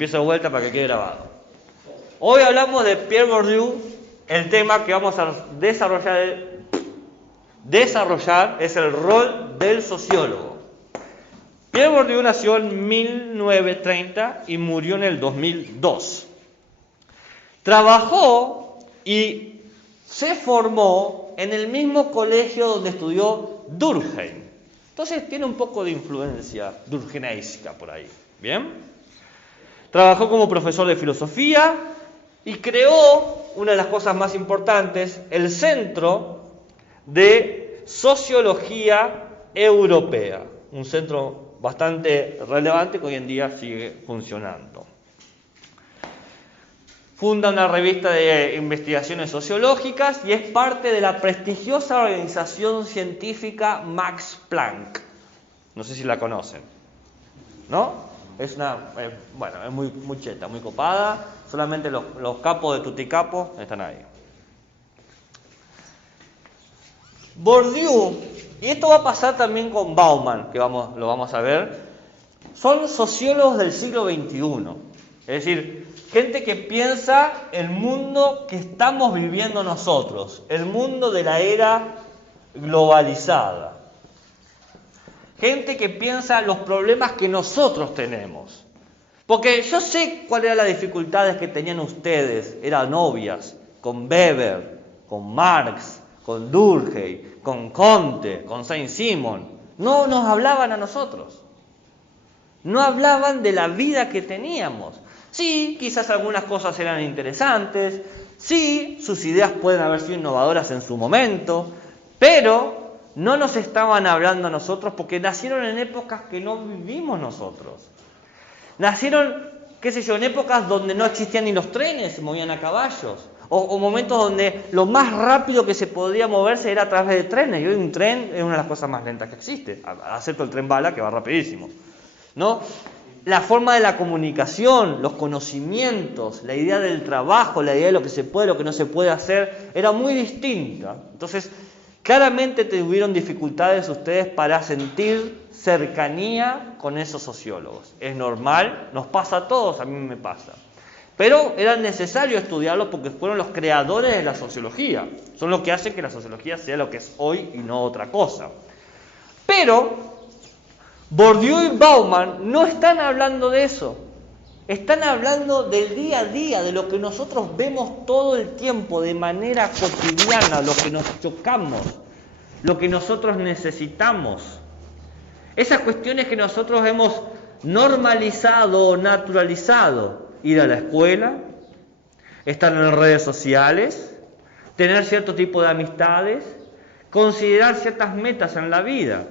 empiezo de vuelta para que quede grabado. Hoy hablamos de Pierre Bourdieu. El tema que vamos a desarrollar es el rol del sociólogo. Pierre Bourdieu nació en 1930 y murió en el 2002. Trabajó y se formó en el mismo colegio donde estudió Durkheim. Entonces tiene un poco de influencia durkheimesca por ahí. ¿Bien? Trabajó como profesor de filosofía y creó una de las cosas más importantes, el Centro de Sociología Europea. Un centro bastante relevante que hoy en día sigue funcionando. Funda una revista de investigaciones sociológicas y es parte de la prestigiosa organización científica Max Planck. No sé si la conocen, ¿no? Es una, es muy cheta, muy copada. Solamente los capos de Tuticapo están ahí. Bourdieu, y esto va a pasar también con Bauman, que lo vamos a ver, son sociólogos del siglo XXI. Es decir, gente que piensa el mundo que estamos viviendo nosotros, el mundo de la era globalizada. Gente que piensa los problemas que nosotros tenemos. Porque yo sé cuáles eran las dificultades que tenían ustedes. Eran obvias. Con Weber, con Marx, con Durkheim, con Comte, con Saint-Simon. No nos hablaban a nosotros. No hablaban de la vida que teníamos. Sí, quizás algunas cosas eran interesantes. Sí, sus ideas pueden haber sido innovadoras en su momento. Pero no nos estaban hablando a nosotros porque nacieron en épocas que no vivimos nosotros. Nacieron, en épocas donde no existían ni los trenes, se movían a caballos. O momentos donde lo más rápido que se podía moverse era a través de trenes. Y hoy un tren es una de las cosas más lentas que existe. Acepto el tren bala que va rapidísimo, ¿no? La forma de la comunicación, los conocimientos, la idea del trabajo, la idea de lo que se puede, lo que no se puede hacer, era muy distinta. Entonces, claramente tuvieron dificultades ustedes para sentir cercanía con esos sociólogos. Es normal, nos pasa a todos, a mí me pasa. Pero era necesario estudiarlos porque fueron los creadores de la sociología. Son los que hacen que la sociología sea lo que es hoy y no otra cosa. Pero Bourdieu y Bauman no están hablando de eso. Están hablando del día a día, de lo que nosotros vemos todo el tiempo, de manera cotidiana, lo que nos chocamos, lo que nosotros necesitamos. Esas cuestiones que nosotros hemos normalizado o naturalizado. Ir a la escuela, estar en las redes sociales, tener cierto tipo de amistades, considerar ciertas metas en la vida.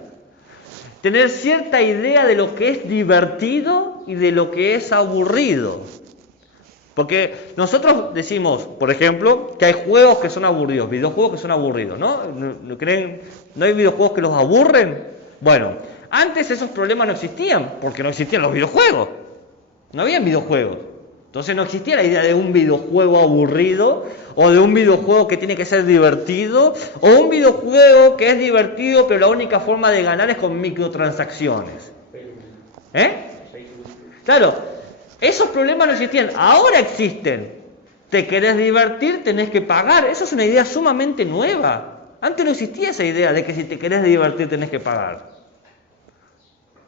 Tener cierta idea de lo que es divertido y de lo que es aburrido. Porque nosotros decimos, por ejemplo, que hay juegos que son aburridos, videojuegos que son aburridos, ¿no? ¿Creen? ¿No hay videojuegos que los aburren? Bueno, antes esos problemas no existían, porque no existían los videojuegos. No habían videojuegos. Entonces no existía la idea de un videojuego aburrido, o de un videojuego que tiene que ser divertido, o un videojuego que es divertido, pero la única forma de ganar es con microtransacciones. Claro, esos problemas no existían, ahora existen. Te querés divertir, tenés que pagar. Eso es una idea sumamente nueva. Antes no existía esa idea de que si te querés divertir tenés que pagar.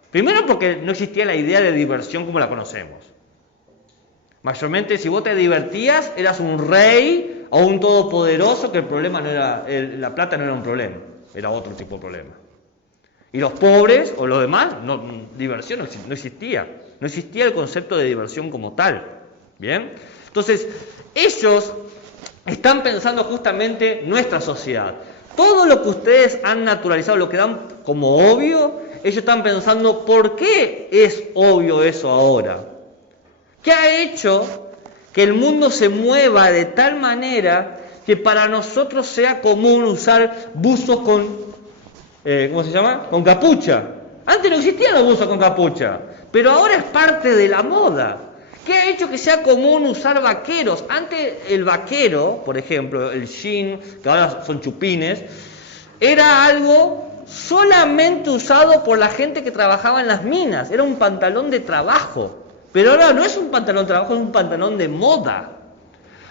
Primero porque no existía la idea de diversión como la conocemos. Mayormente, si vos te divertías, eras un rey o un todopoderoso, que el problema no era, la plata no era un problema, era otro tipo de problema. Y los pobres o los demás, diversión no existía. No existía el concepto de diversión como tal. ¿Bien? Entonces, ellos están pensando justamente nuestra sociedad. Todo lo que ustedes han naturalizado, lo que dan como obvio, ellos están pensando, ¿por qué es obvio eso ahora? ¿Qué ha hecho que el mundo se mueva de tal manera que para nosotros sea común usar buzos con, con capucha? Antes no existían los buzos con capucha, pero ahora es parte de la moda. ¿Qué ha hecho que sea común usar vaqueros? Antes el vaquero, por ejemplo, el jean, que ahora son chupines, era algo solamente usado por la gente que trabajaba en las minas. Era un pantalón de trabajo. Pero ahora no es un pantalón de trabajo, es un pantalón de moda.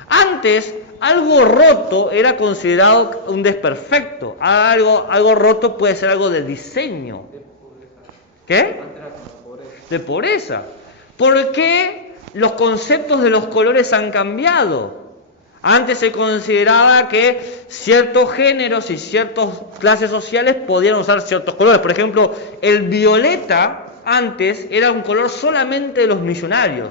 Antes, algo roto era considerado un desperfecto. Algo roto puede ser algo de diseño. ¿Qué? De pobreza. ¿Por qué los conceptos de los colores han cambiado? Antes se consideraba que ciertos géneros y ciertas clases sociales podían usar ciertos colores. Por ejemplo, el violeta antes era un color solamente de los millonarios.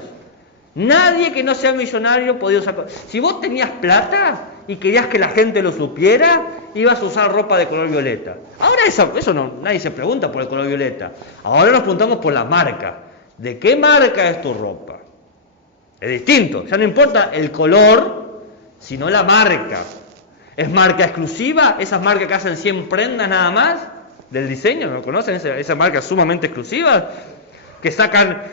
Nadie que no sea millonario podía usar. Si vos tenías plata y querías que la gente lo supiera, ibas a usar ropa de color violeta. Ahora eso no, nadie se pregunta por el color violeta. Ahora nos preguntamos por la marca. ¿De qué marca es tu ropa? Es distinto. Ya no importa el color, sino la marca. ¿Es marca exclusiva? Esas marcas que hacen 100 prendas nada más del diseño, ¿no conocen esa marca sumamente exclusiva? Que sacan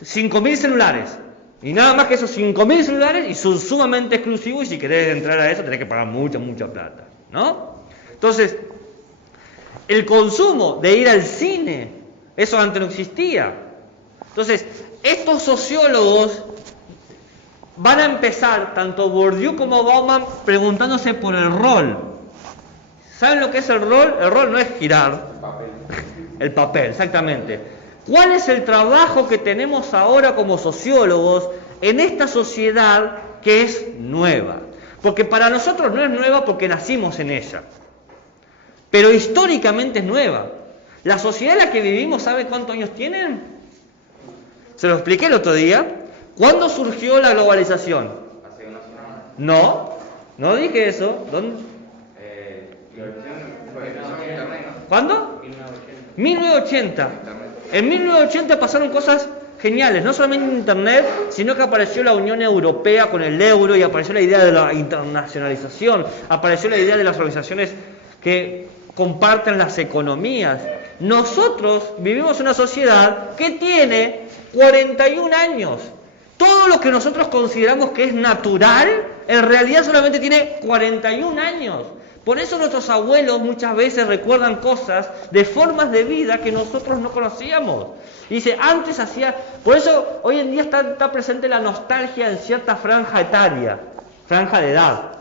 5.000 celulares. Y nada más que esos 5.000 celulares y son sumamente exclusivos, y si querés entrar a eso tenés que pagar mucha plata, ¿no? Entonces, el consumo de ir al cine, eso antes no existía. Entonces, estos sociólogos van a empezar, tanto Bourdieu como Bauman, preguntándose por el rol. ¿Saben lo que es el rol? El rol no es girar. El papel, exactamente. ¿Cuál es el trabajo que tenemos ahora como sociólogos en esta sociedad que es nueva? Porque para nosotros no es nueva porque nacimos en ella, pero históricamente es nueva. La sociedad en la que vivimos, ¿sabe cuántos años tienen? Se lo expliqué el otro día. ¿Cuándo surgió la globalización? Hace una semana. No dije eso. ¿Dónde? ¿Cuándo? 1980. En 1980 pasaron cosas geniales, no solamente en Internet, sino que apareció la Unión Europea con el euro y apareció la idea de la internacionalización, apareció la idea de las organizaciones que comparten las economías. Nosotros vivimos en una sociedad que tiene 41 años. Todo lo que nosotros consideramos que es natural, en realidad solamente tiene 41 años. Por eso nuestros abuelos muchas veces recuerdan cosas de formas de vida que nosotros no conocíamos. Y dice, antes hacía... Por eso hoy en día está presente la nostalgia en cierta franja etaria, franja de edad,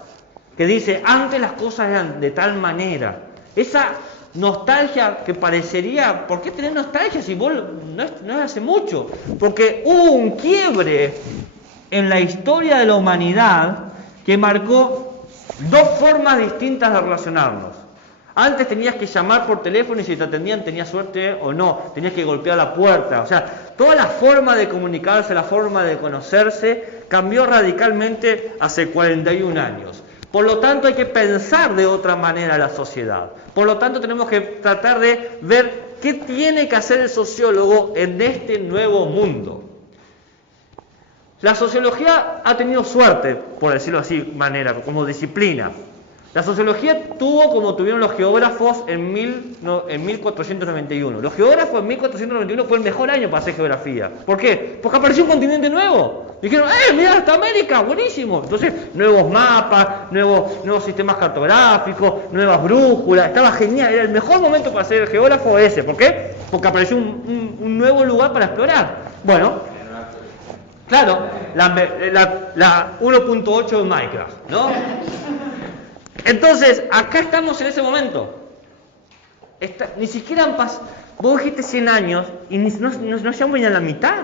que dice, antes las cosas eran de tal manera. Esa nostalgia que parecería... ¿Por qué tener nostalgia si vos no es hace mucho? Porque hubo un quiebre en la historia de la humanidad que marcó dos formas distintas de relacionarnos. Antes tenías que llamar por teléfono y si te atendían tenías suerte o no, tenías que golpear la puerta. O sea, toda la forma de comunicarse, la forma de conocerse cambió radicalmente hace 41 años. Por lo tanto hay que pensar de otra manera la sociedad. Por lo tanto tenemos que tratar de ver qué tiene que hacer el sociólogo en este nuevo mundo. La sociología ha tenido suerte, por decirlo así, como disciplina. La sociología tuvo como tuvieron los geógrafos en 1491. Los geógrafos en 1491 fue el mejor año para hacer geografía. ¿Por qué? Porque apareció un continente nuevo. Dijeron, mirá, hasta América, buenísimo. Entonces, nuevos mapas, nuevos sistemas cartográficos, nuevas brújulas. Estaba genial, era el mejor momento para ser geógrafo ese. ¿Por qué? Porque apareció un nuevo lugar para explorar. Bueno, claro, la 1.8 de Minecraft, ¿no? Entonces, acá estamos en ese momento. Ni siquiera han pasado... Vos dijiste 100 años y no llegamos ni a la mitad.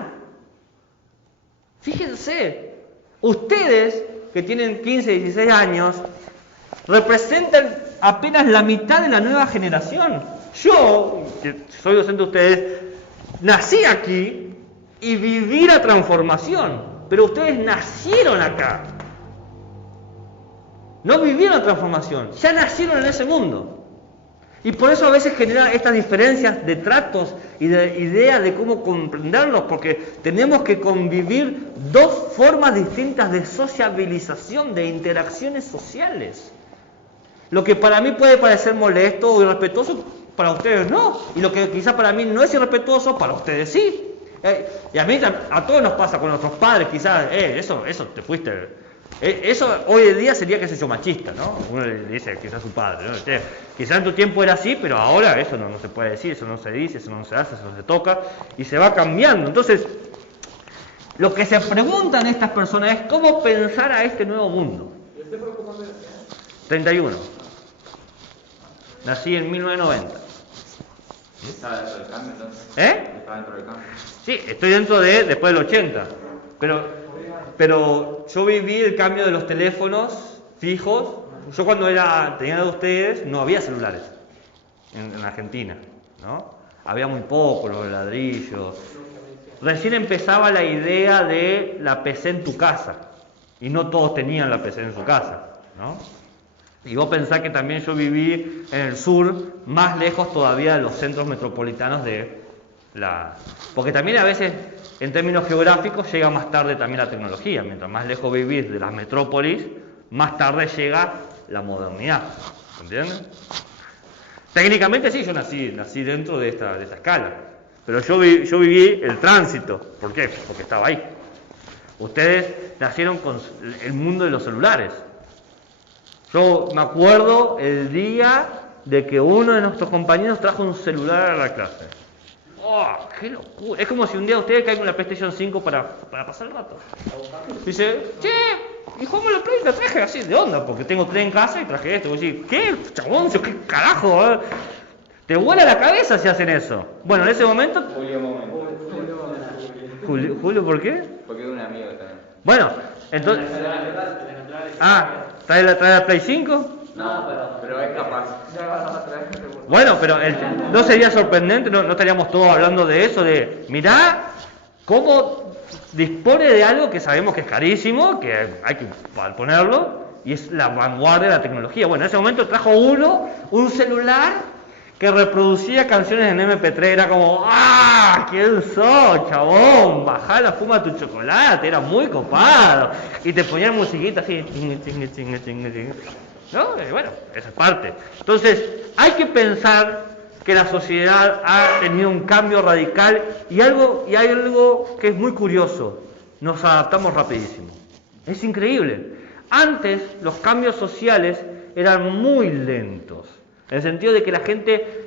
Fíjense, ustedes que tienen 15, 16 años, representan apenas la mitad de la nueva generación. Yo, que soy docente de ustedes, nací aquí y viví la transformación, pero ustedes nacieron acá. No vivieron la transformación, ya nacieron en ese mundo. Y por eso a veces generan estas diferencias de tratos y de ideas de cómo comprenderlos, porque tenemos que convivir dos formas distintas de sociabilización, de interacciones sociales. Lo que para mí puede parecer molesto o irrespetuoso, para ustedes no. Y lo que quizás para mí no es irrespetuoso, para ustedes sí. Y a todos nos pasa con nuestros padres, quizás, eso te fuiste... Eso hoy en día sería, qué sé yo, machista, ¿no? Uno le dice quizás a su padre, ¿no? Quizás en tu tiempo era así, pero ahora eso no se puede decir, eso no se dice, eso no se hace, eso no se toca, y se va cambiando. Entonces, Lo que se preguntan estas personas es cómo pensar a este nuevo mundo. 31. Nací en 1990. ¿Está dentro del cambio entonces? ¿Está dentro del cambio? Sí, estoy dentro de después del 80. Pero yo viví el cambio de los teléfonos fijos. Yo cuando tenía de ustedes no había celulares en Argentina, ¿no? Había muy poco, los ladrillos. Recién empezaba la idea de la PC en tu casa. Y no todos tenían la PC en su casa, ¿no? Y vos pensás que también yo viví en el sur, más lejos todavía de los centros metropolitanos porque también a veces, en términos geográficos, llega más tarde también la tecnología. Mientras más lejos vivís de las metrópolis, más tarde llega la modernidad. ¿Entienden? Técnicamente sí, yo nací dentro de esta escala. Pero yo viví el tránsito. ¿Por qué? Porque estaba ahí. Ustedes nacieron con el mundo de los celulares. Yo me acuerdo el día de que uno de nuestros compañeros trajo un celular a la clase. ¡Oh, qué locura! Es como si un día ustedes caen con la PlayStation 5 para pasar el rato. Dice, che, y jugamos la Play, la traje así de onda, porque tengo 3 en casa y traje esto. Y vos decís, ¿qué? Chabón, ¿qué carajo? Te vuela la cabeza si hacen eso. Bueno, en ese momento... Julio, ¿por qué? Porque es un amigo también. Bueno, entonces... ¿trae la Play 5? No, pero es capaz. Bueno, pero ¿no sería sorprendente? ¿No estaríamos todos hablando de eso? De, mirá cómo dispone de algo que sabemos que es carísimo, que hay que ponerlo, y es la vanguardia de la tecnología. Bueno, en ese momento trajo un celular que reproducía canciones en MP3, era como, ¡ah! ¿Quién sos, chabón? Bajá la fuma de tu chocolate, era muy copado. Y te ponían musiquita así, ¿no? Y bueno, esa es parte. Entonces, hay que pensar que la sociedad ha tenido un cambio radical y hay algo que es muy curioso. Nos adaptamos rapidísimo. Es increíble. Antes, los cambios sociales eran muy lentos. En el sentido de que la gente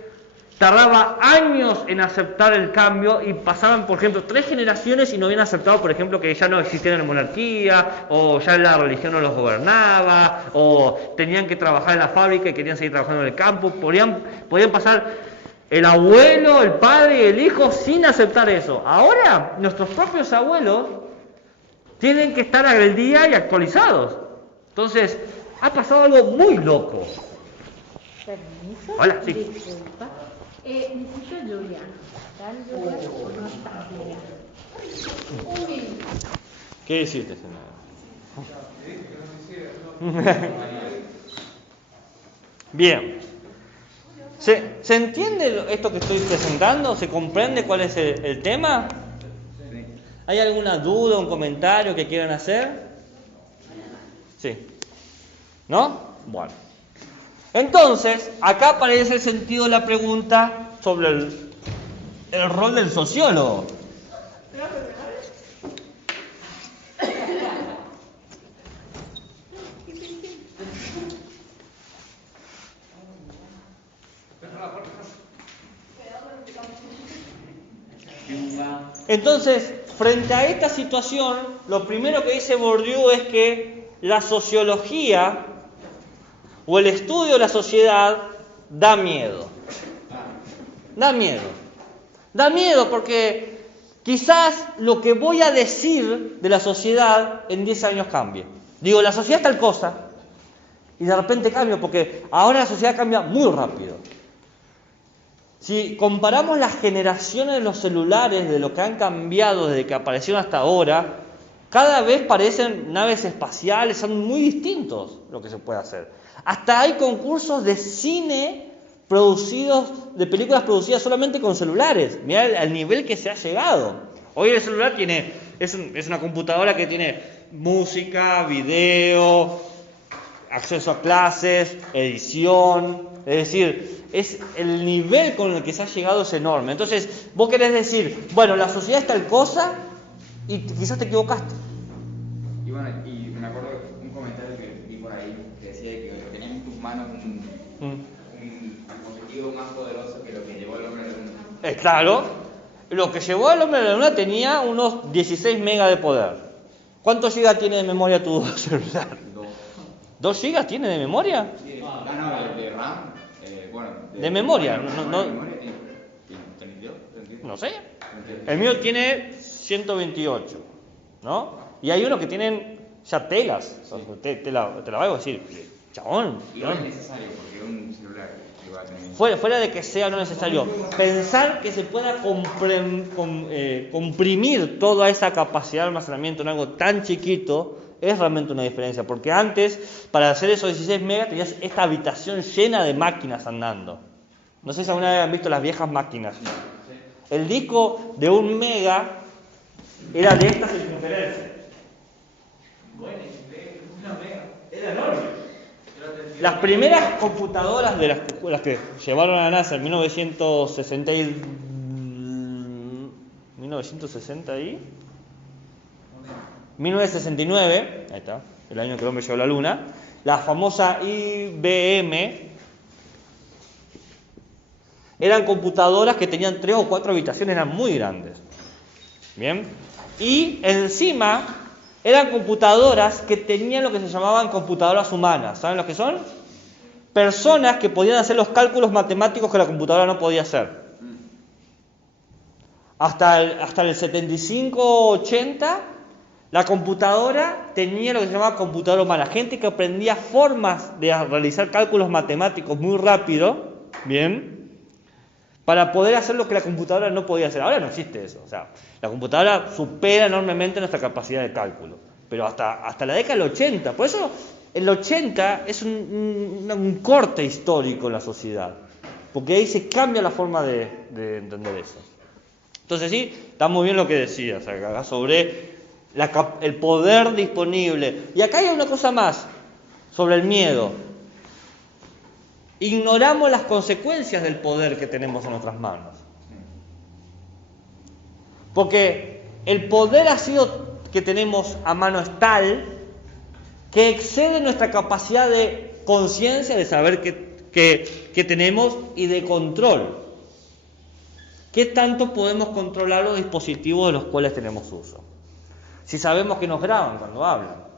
tardaba años en aceptar el cambio y pasaban, por ejemplo, 3 generaciones y no habían aceptado, por ejemplo, que ya no existía la monarquía, o ya la religión no los gobernaba, o tenían que trabajar en la fábrica y querían seguir trabajando en el campo. Podían pasar el abuelo, el padre y el hijo sin aceptar eso. Ahora, nuestros propios abuelos tienen que estar al día y actualizados. Entonces, ha pasado algo muy loco. Permiso. Hola, sí. Disculpa. Necesito Julián. ¿Está el Julián o no está Julián? ¿Qué hiciste, señora? Bien. ¿Se entiende esto que estoy presentando? ¿Se comprende cuál es el tema? ¿Hay alguna duda, un comentario que quieran hacer? Sí. ¿No? Bueno. Entonces, acá aparece el sentido de la pregunta sobre el rol del sociólogo. Entonces, frente a esta situación, lo primero que dice Bourdieu es que la sociología o el estudio de la sociedad da miedo. Da miedo. Da miedo porque quizás lo que voy a decir de la sociedad en 10 años cambie. Digo, la sociedad es tal cosa y de repente cambia porque ahora la sociedad cambia muy rápido. Si comparamos las generaciones de los celulares, de lo que han cambiado desde que aparecieron hasta ahora, cada vez parecen naves espaciales, son muy distintos lo que se puede hacer. Hasta hay concursos de cine de películas producidas solamente con celulares. Mirá al nivel que se ha llegado. Hoy el celular es una computadora que tiene música, video, acceso a clases, edición. Es decir, el nivel con el que se ha llegado es enorme. Entonces, vos querés decir, bueno, la sociedad es tal cosa y quizás te equivocaste. Y bueno, y me acuerdo un comentario que vi por ahí que decía que tenías en tus manos un dispositivo más poderoso que lo que llevó el hombre al mundo. Claro. lo que llevó al hombre a la luna tenía unos 16 megas de poder. ¿Cuántos gigas tiene de memoria tu celular? 2 gigas tiene de memoria. De RAM, bueno. De memoria, de memoria tiene 32. No sé. El mío tiene 128, ¿no? Y hay unos que tienen ya telas. O sea, te la voy a decir, chabón. Y no es necesario, porque un celular que va a tener. Fuera de que sea no necesario, pensar que se pueda comprimir toda esa capacidad de almacenamiento en algo tan chiquito es realmente una diferencia, porque antes, para hacer esos 16 megas, tenías esta habitación llena de máquinas andando. No sé si alguna vez han visto las viejas máquinas. El disco de 1 mega era de esta circunferencia. Era enorme. Las primeras computadoras de las que llevaron a la NASA en 1960 y 1969, ahí está, el año que el hombre llegó a la Luna, la famosa IBM, eran computadoras que tenían 3 o 4 habitaciones, eran muy grandes. Bien, y encima eran computadoras que tenían lo que se llamaban computadoras humanas. ¿Saben lo que son? Personas que podían hacer los cálculos matemáticos que la computadora no podía hacer. Hasta el 75-80, la computadora tenía lo que se llamaba computadora humana. Gente que aprendía formas de realizar cálculos matemáticos muy rápido, bien, para poder hacer lo que la computadora no podía hacer. Ahora no existe eso. O sea, la computadora supera enormemente nuestra capacidad de cálculo. Pero hasta la década del 80. Por eso el 80 es un corte histórico en la sociedad. Porque ahí se cambia la forma de entender eso. Entonces sí, está muy bien lo que decías acá sobre el poder disponible. Y acá hay una cosa más sobre el miedo. Ignoramos las consecuencias del poder que tenemos en nuestras manos. Porque el poder que tenemos a mano es tal que excede nuestra capacidad de conciencia, de saber que tenemos y de control. ¿Qué tanto podemos controlar los dispositivos de los cuales tenemos uso? Si sabemos que nos graban cuando hablan,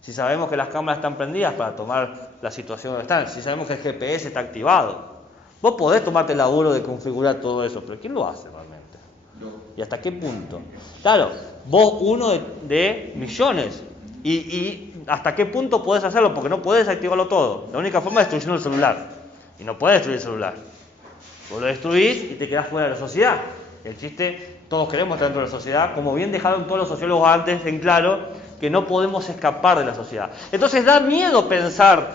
si sabemos que las cámaras están prendidas para tomar la situación donde están, si sabemos que el GPS está activado, vos podés tomarte el laburo de configurar todo eso, pero ¿quién lo hace realmente? ¿Y hasta qué punto? Claro, vos uno de millones, y hasta qué punto podés hacerlo, porque no podés activarlo todo. La única forma es destruyendo el celular, y no podés destruir el celular. Vos lo destruís y te quedás fuera de la sociedad. El chiste, todos queremos estar dentro de la sociedad, como bien dejaron todos los sociólogos antes en claro, que no podemos escapar de la sociedad. Entonces da miedo pensar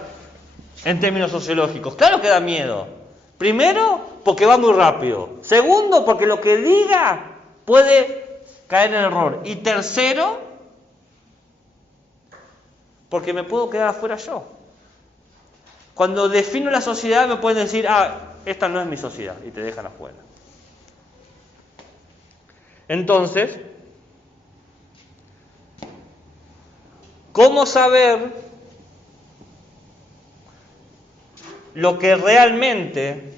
en términos sociológicos. Claro que da miedo. Primero, porque va muy rápido. Segundo, porque lo que diga puede caer en error. Y tercero, porque me puedo quedar afuera yo. Cuando defino la sociedad me pueden decir, esta no es mi sociedad, y te dejan afuera. Entonces, ¿cómo saber lo que realmente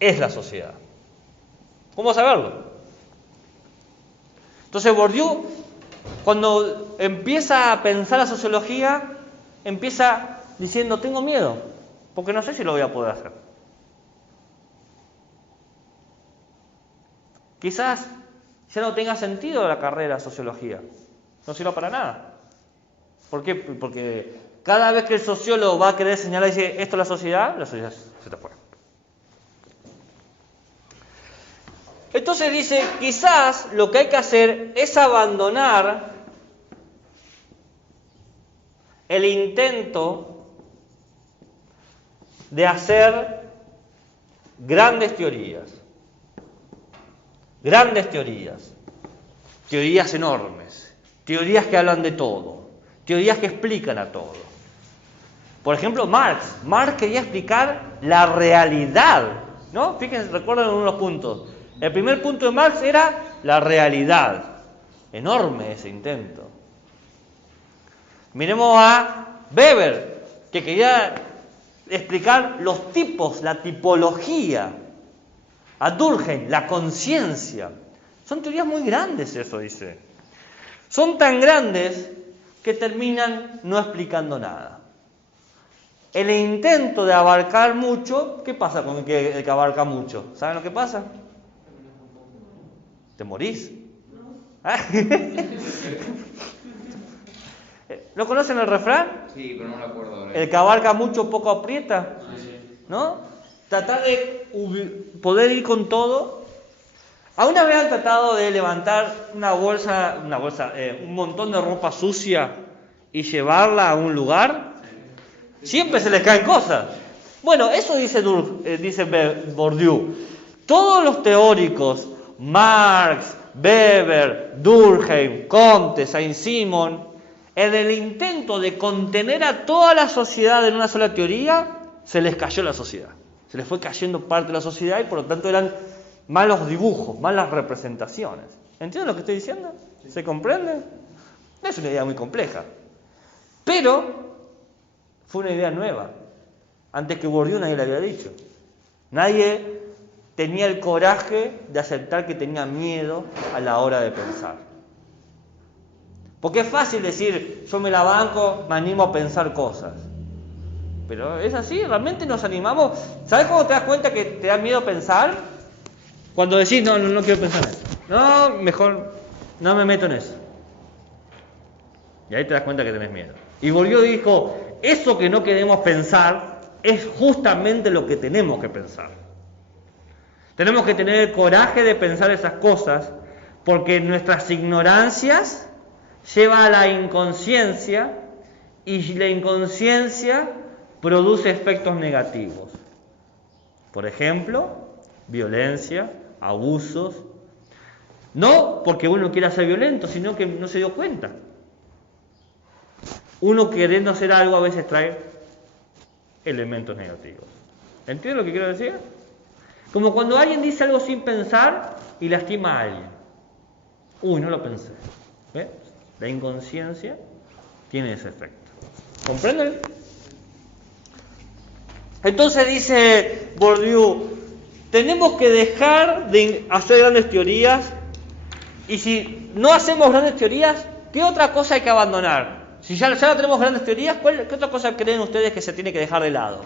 es la sociedad? ¿Cómo saberlo? Entonces Bourdieu, cuando empieza a pensar la sociología, empieza diciendo, tengo miedo, porque no sé si lo voy a poder hacer. Quizás ya no tenga sentido la carrera de sociología, no sirva para nada. ¿Por qué? Porque cada vez que el sociólogo va a querer señalar y decir, esto es la sociedad se te fue. Entonces dice, quizás lo que hay que hacer es abandonar el intento de hacer grandes teorías enormes, teorías que hablan de todo, teorías que explican a todo. Por ejemplo, Marx quería explicar la realidad, ¿no? Fíjense, recuerden uno de los puntos. El primer punto de Marx era la realidad. Enorme ese intento. Miremos a Weber, que quería explicar los tipos, la tipología A Durkheim, la conciencia. Son teorías muy grandes, eso dice. Son tan grandes que terminan no explicando nada. El intento de abarcar mucho, ¿qué pasa con el que abarca mucho? ¿Saben lo que pasa? Te morís. ¿Lo conocen el refrán? Sí, pero no me acuerdo ahora. El que abarca mucho, poco aprieta. ¿No? Tratar de poder ir con todo. ¿Alguna vez han tratado de levantar un montón de ropa sucia y llevarla a un lugar? Siempre se les caen cosas. Bueno, eso dice Bourdieu. Todos los teóricos, Marx, Weber, Durkheim, Comte, Saint-Simon, en el intento de contener a toda la sociedad en una sola teoría, se les cayó la sociedad. Se les fue cayendo parte de la sociedad y por lo tanto eran malos dibujos, malas representaciones. ¿Entienden lo que estoy diciendo? ¿Se comprende? No es una idea muy compleja. Pero fue una idea nueva. Antes que Bourdieu nadie la había dicho. Nadie tenía el coraje de aceptar que tenía miedo a la hora de pensar. Porque es fácil decir, yo me la banco, me animo a pensar cosas. Pero es así, realmente nos animamos. ¿Sabes cómo te das cuenta que te da miedo pensar? Cuando decís, no quiero pensar en eso. No, mejor no me meto en eso. Y ahí te das cuenta que tenés miedo. Y Bourdieu dijo, eso que no queremos pensar es justamente lo que tenemos que pensar. Tenemos que tener el coraje de pensar esas cosas, porque nuestras ignorancias llevan a la inconsciencia, y la inconsciencia produce efectos negativos. Por ejemplo, violencia, abusos. No porque uno quiera ser violento, sino que no se dio cuenta. Uno queriendo hacer algo a veces trae elementos negativos. ¿Entiendes lo que quiero decir? Como cuando alguien dice algo sin pensar y lastima a alguien. Uy, no lo pensé. ¿Ves? La inconsciencia tiene ese efecto. ¿Comprenden? Entonces dice Bourdieu, tenemos que dejar de hacer grandes teorías, y si no hacemos grandes teorías, ¿qué otra cosa hay que abandonar? Si ya no tenemos grandes teorías, ¿qué otra cosa creen ustedes que se tiene que dejar de lado?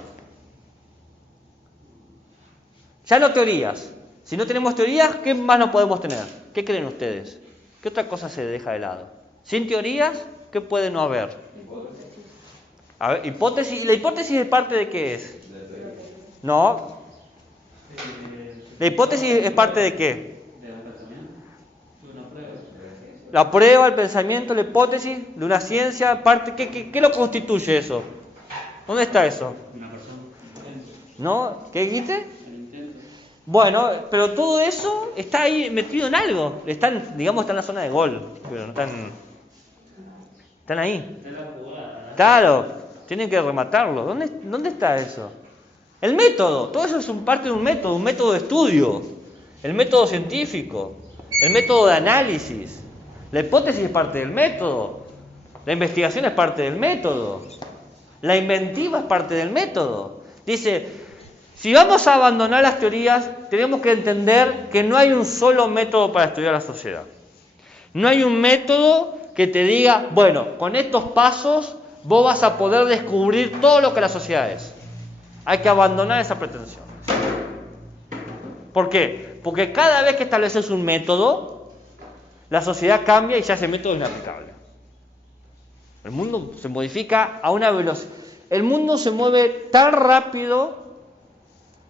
Ya no teorías. Si no tenemos teorías, ¿qué más no podemos tener? ¿Qué creen ustedes? ¿Qué otra cosa se deja de lado? Sin teorías, ¿qué puede no haber? A ver, hipótesis. ¿Y la hipótesis es parte de qué es? No. ¿La hipótesis es parte de qué? La prueba, el pensamiento, la hipótesis de una ciencia, ¿qué lo constituye eso? ¿Dónde está eso? ¿No? ¿Qué dijiste? Bueno, pero todo eso está ahí metido en algo. Están en la zona de gol, pero no están ahí. Claro, tienen que rematarlo. ¿Dónde está eso? El método, todo eso es parte de un método de estudio, el método científico, el método de análisis. La hipótesis es parte del método, la investigación es parte del método, la inventiva es parte del método. Dice, si vamos a abandonar las teorías, tenemos que entender que no hay un solo método para estudiar la sociedad. No hay un método que te diga, bueno, con estos pasos vos vas a poder descubrir todo lo que la sociedad es. Hay que abandonar esa pretensión. ¿Por qué? Porque cada vez que estableces un método, la sociedad cambia y ya ese método es inaplicable. El mundo se modifica a una velocidad. El mundo se mueve tan rápido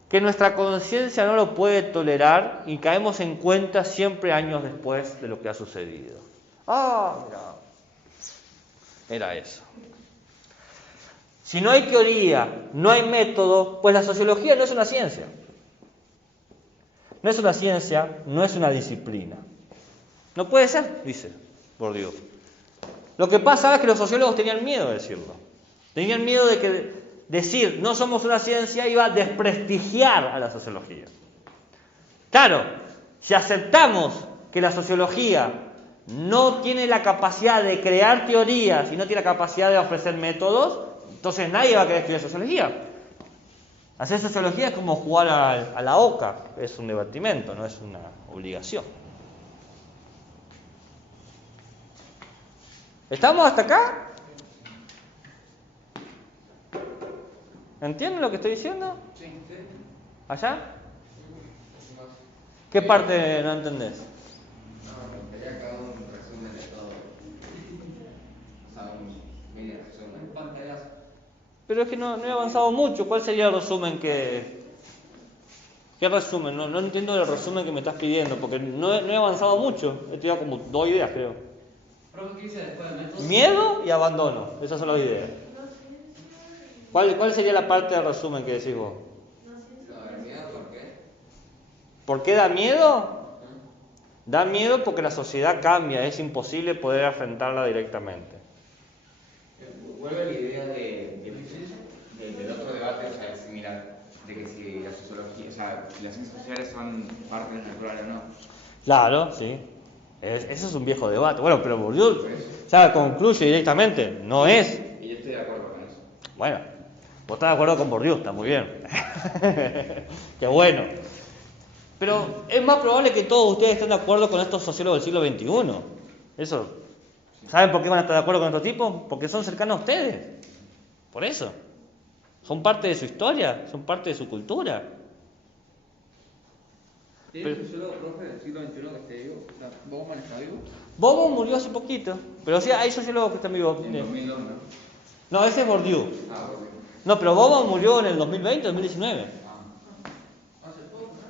que nuestra conciencia no lo puede tolerar y caemos en cuenta siempre años después de lo que ha sucedido. Mira, era eso. Si no hay teoría, no hay método, pues la sociología no es una ciencia. No es una ciencia, no es una disciplina. No puede ser, dice Bourdieu. Lo que pasa es que los sociólogos tenían miedo de decirlo. Tenían miedo de que decir no somos una ciencia iba a desprestigiar a la sociología. Claro, si aceptamos que la sociología no tiene la capacidad de crear teorías y no tiene la capacidad de ofrecer métodos, entonces nadie va a querer estudiar sociología. Hacer sociología es como jugar a la oca, es un divertimento, no es una obligación. ¿Estamos hasta acá? ¿Entienden lo que estoy diciendo? Sí. ¿Allá? ¿Qué parte no entendés? No, quería que haga un resumen de todo. O sea, un mini resumen. Un pantallazo. Pero es que no he avanzado mucho. ¿Cuál sería el resumen que...? ¿Qué resumen? No entiendo el resumen que me estás pidiendo, porque no he avanzado mucho. He tirado como 2 ideas, creo. ¿Pero qué dice después del método? Miedo y abandono. Esas son las ideas. ¿Cuál sería la parte del resumen que decís vos? No, miedo, ¿por qué? ¿Por qué da miedo? Da miedo porque la sociedad cambia, es imposible poder enfrentarla directamente. Vuelve la idea del otro debate, o sea, es similar, de que si la sociología, o sea, si las ciencias sociales son partes naturales o no. Claro, sí. Ese es un viejo debate. Bueno, pero Bourdieu ya concluye directamente, no es. Y yo estoy de acuerdo con eso. Bueno, vos estás de acuerdo con Bourdieu, está muy bien. Qué bueno. Pero es más probable que todos ustedes estén de acuerdo con estos sociólogos del siglo XXI. Eso. ¿Saben por qué van a estar de acuerdo con estos tipos? Porque son cercanos a ustedes. Por eso. Son parte de su historia, son parte de su cultura. ¿Tienes un sociólogo, profe, del siglo XXI que esté vivo? O sea, ¿Bauman está vivo? Bobo murió hace poquito, pero sí hay sociólogos que están vivos. En 2002, ¿no? No, ese es Bourdieu. Ah, bueno. No, pero Bobo murió en el 2020, 2019. Hace poco, ¿no?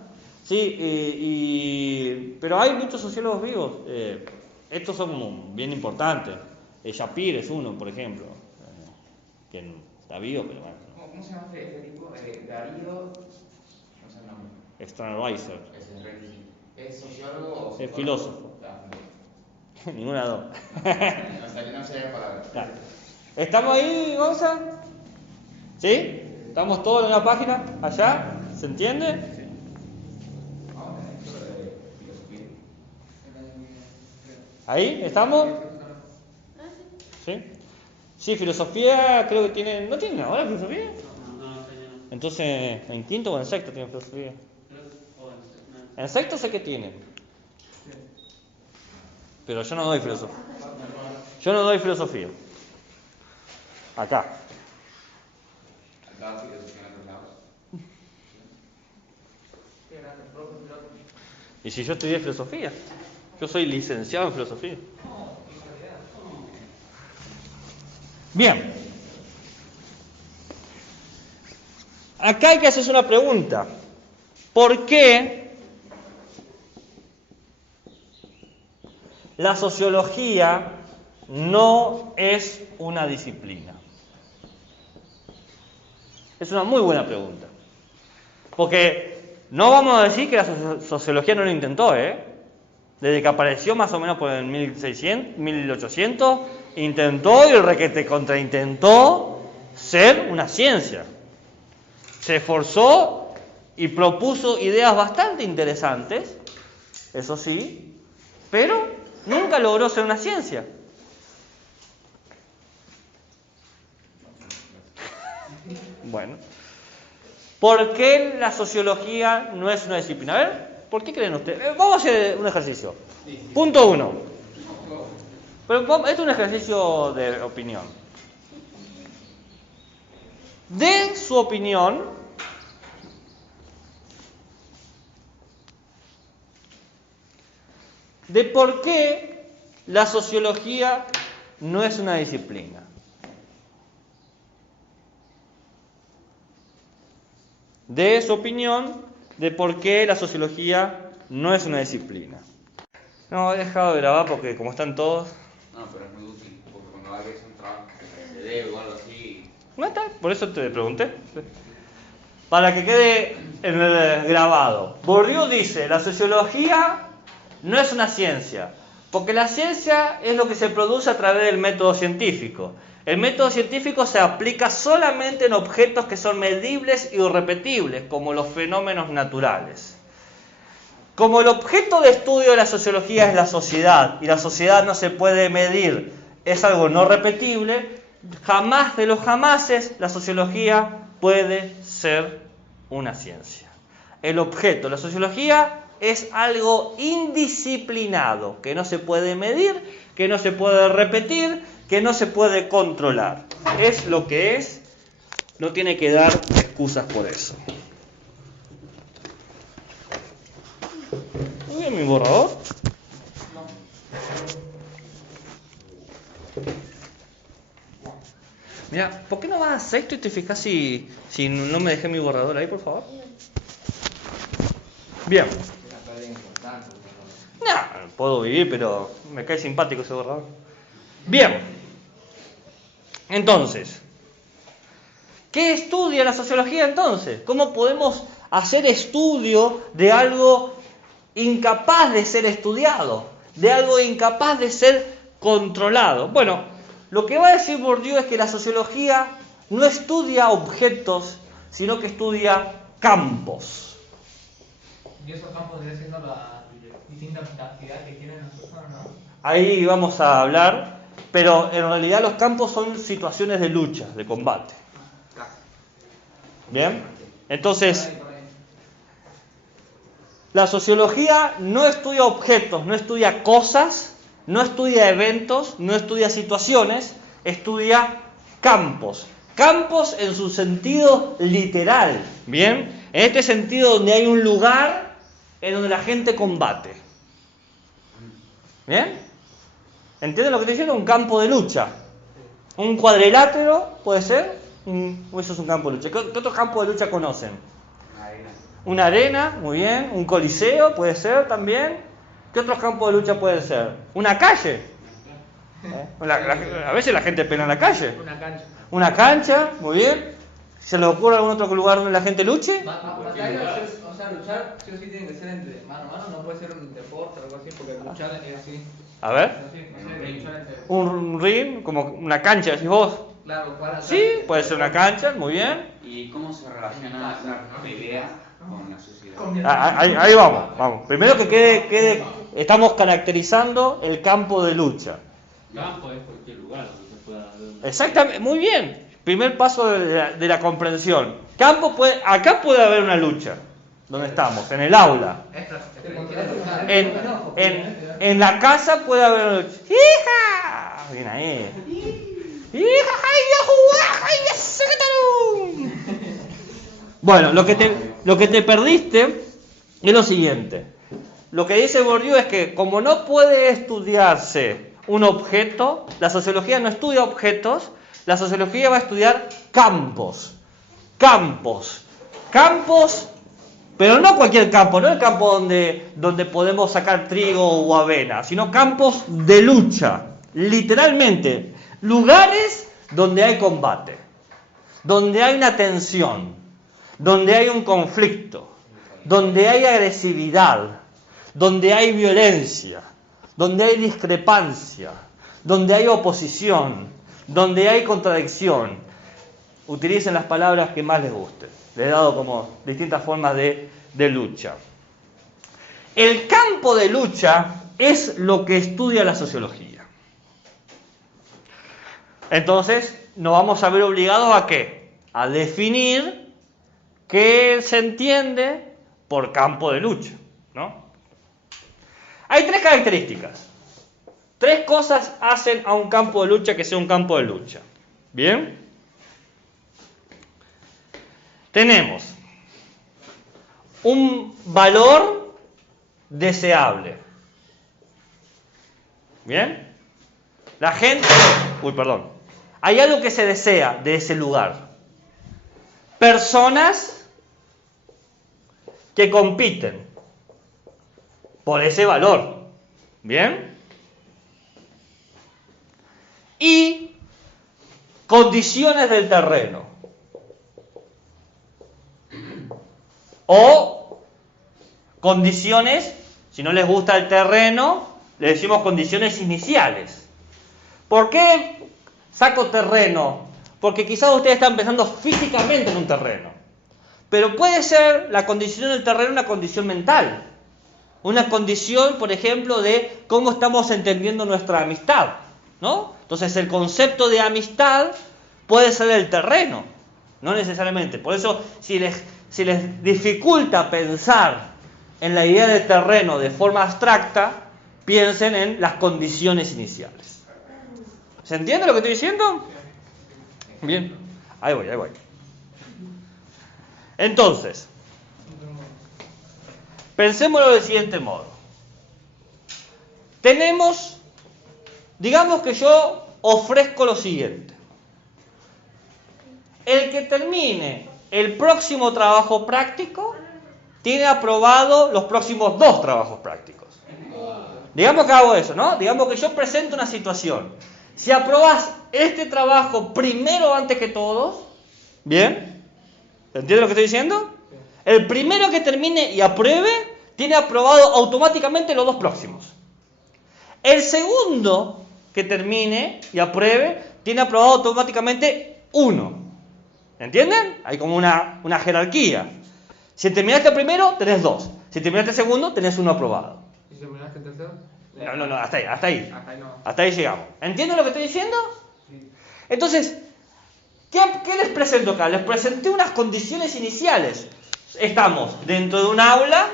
Sí, pero hay muchos sociólogos vivos. Estos son como bien importantes. Shapir es uno, por ejemplo, que está vivo, pero bueno. ¿Cómo se llama este tipo? Darío. No sé el nombre. Sternweiser. Ese es Reiki. ¿Es sociólogo o Es filósofo. Ninguna de dos. No sé la palabra. Claro. ¿Estamos ahí, Gonza? ¿Sí? ¿Estamos todos en la página? ¿Allá? ¿Se entiende? Sí. Vamos a tener sobre filosofía. ¿Ahí? ¿Estamos? ¿Sí? Sí, filosofía creo que tiene... ¿No tienen ahora filosofía? No. Entonces, ¿en quinto o en sexto tienen filosofía? En sexto sé que tienen. Pero yo no doy filosofía. Yo no doy filosofía. Acá. Acá filosofía en otros lados. Y si yo estudié filosofía, yo soy licenciado en filosofía. Bien. Acá hay que hacerse una pregunta. ¿Por qué la sociología no es una disciplina? Es una muy buena pregunta. Porque no vamos a decir que la sociología no lo intentó, Desde que apareció más o menos por el 1600, 1800, intentó y requete contraintentó ser una ciencia. Se esforzó y propuso ideas bastante interesantes, eso sí, pero nunca logró ser una ciencia. Bueno, ¿por qué la sociología no es una disciplina? A ver, ¿por qué creen ustedes? Vamos a hacer un ejercicio. Punto 1. Pero este es un ejercicio de opinión. Den su opinión de por qué la sociología no es una disciplina. De su opinión de por qué la sociología no es una disciplina. No, he dejado de grabar porque como están todos... No, pero es muy útil, porque cuando alguien hace un trabajo que se debe o algo así... No está, por eso te pregunté. Para que quede en el grabado. Bourdieu dice, la sociología no es una ciencia, porque la ciencia es lo que se produce a través del método científico. El método científico se aplica solamente en objetos que son medibles y repetibles, como los fenómenos naturales. Como el objeto de estudio de la sociología es la sociedad, y la sociedad no se puede medir, es algo no repetible, jamás de los jamases la sociología puede ser una ciencia. El objeto, la sociología, es algo indisciplinado, que no se puede medir, que no se puede repetir, que no se puede controlar. Es lo que es, no tiene que dar excusas por eso. Muy bien, mi borrador. Mira, ¿por qué no vas a sexto y te fijas si no me dejé mi borrador ahí, por favor? Bien. No, puedo vivir, pero me cae simpático ese borrador. Bien. Entonces, ¿qué estudia la sociología entonces? ¿Cómo podemos hacer estudio de algo incapaz de ser estudiado? De algo incapaz de ser controlado. Bueno, lo que va a decir Bourdieu es que la sociología no estudia objetos, sino que estudia campos. Y esos campos vienen siendo la distinta actividad que tienen las personas, ¿no? Ahí vamos a hablar, pero en realidad los campos son situaciones de lucha, de combate. ¿Bien? Entonces, la sociología no estudia objetos, no estudia cosas, no estudia eventos, no estudia situaciones, estudia campos. Campos en su sentido literal, ¿bien? En este sentido donde hay un lugar en donde la gente combate. ¿Bien? ¿Entienden lo que estoy diciendo? Un campo de lucha. Un cuadrilátero, ¿puede ser? Eso es un campo de lucha. ¿Qué otros campos de lucha conocen? Una arena, muy bien. Un coliseo, puede ser también. ¿Qué otros campos de lucha pueden ser? ¿Una calle? A veces la gente pelea en la calle. Una cancha. Una cancha, muy bien. ¿Se les ocurre algún otro lugar donde la gente luche? O sea, luchar sí o sí tiene que ser entre mano a mano, no puede ser un deporte o algo así, porque luchar es así. A ver. Un ring, como una cancha, decís vos. Claro, sí, puede ser una cancha, muy bien. ¿Y cómo se relaciona una pelea con la sociedad? Ahí vamos. Primero que quede, estamos caracterizando el campo de lucha. Campo es cualquier lugar donde se pueda ver. Exactamente, muy bien. Primer paso de la comprensión. Acá puede haber una lucha. ¿Dónde estamos? En el aula. En la casa puede haber una lucha. ¡Hija! Bien ahí. ¡Hija! Bueno, lo que te perdiste es lo siguiente. Lo que dice Bourdieu es que como no puede estudiarse un objeto, la sociología no estudia objetos, la sociología va a estudiar campos. Campos, pero no cualquier campo, no el campo donde podemos sacar trigo o avena, sino campos de lucha, literalmente, lugares donde hay combate, donde hay una tensión, donde hay un conflicto, donde hay agresividad, donde hay violencia, donde hay discrepancia, donde hay oposición, donde hay contradicción. Utilicen las palabras que más les gusten. Les he dado como distintas formas de lucha. El campo de lucha es lo que estudia la sociología. Entonces, nos vamos a ver obligados ¿a qué? A definir qué se entiende por campo de lucha, ¿no? Hay tres características. Tres cosas hacen a un campo de lucha que sea un campo de lucha. ¿Bien? Tenemos un valor deseable. ¿Bien? La gente... Hay algo que se desea de ese lugar. Personas que compiten por ese valor. ¿Bien? Y condiciones del terreno. O condiciones, si no les gusta el terreno, le decimos condiciones iniciales. ¿Por qué saco terreno? Porque quizás ustedes están pensando físicamente en un terreno. Pero puede ser la condición del terreno una condición mental. Una condición, por ejemplo, de cómo estamos entendiendo nuestra amistad, ¿no? Entonces el concepto de amistad puede ser el terreno, no necesariamente. Por eso, si si les dificulta pensar en la idea de terreno de forma abstracta, piensen en las condiciones iniciales. ¿Se entiende lo que estoy diciendo? Bien, ahí voy. Entonces, pensémoslo del siguiente modo. Digamos que yo ofrezco lo siguiente. El que termine el próximo trabajo práctico tiene aprobado los próximos 2 trabajos prácticos. Digamos que hago eso, ¿no? Digamos que yo presento una situación. Si aprobás este trabajo primero antes que todos, ¿bien? ¿Entiendes lo que estoy diciendo? El primero que termine y apruebe tiene aprobado automáticamente los 2 próximos. El segundo que termine y apruebe tiene aprobado automáticamente 1. ¿Entienden? Hay como una jerarquía. Si terminaste el primero, tenés 2. Si terminaste el segundo, tenés 1 aprobado. ¿Y si terminaste el tercero? No, hasta ahí. No. Hasta ahí llegamos. ¿Entienden lo que estoy diciendo? Sí. Entonces, ¿qué les presento acá? Les presenté unas condiciones iniciales. Estamos dentro de un aula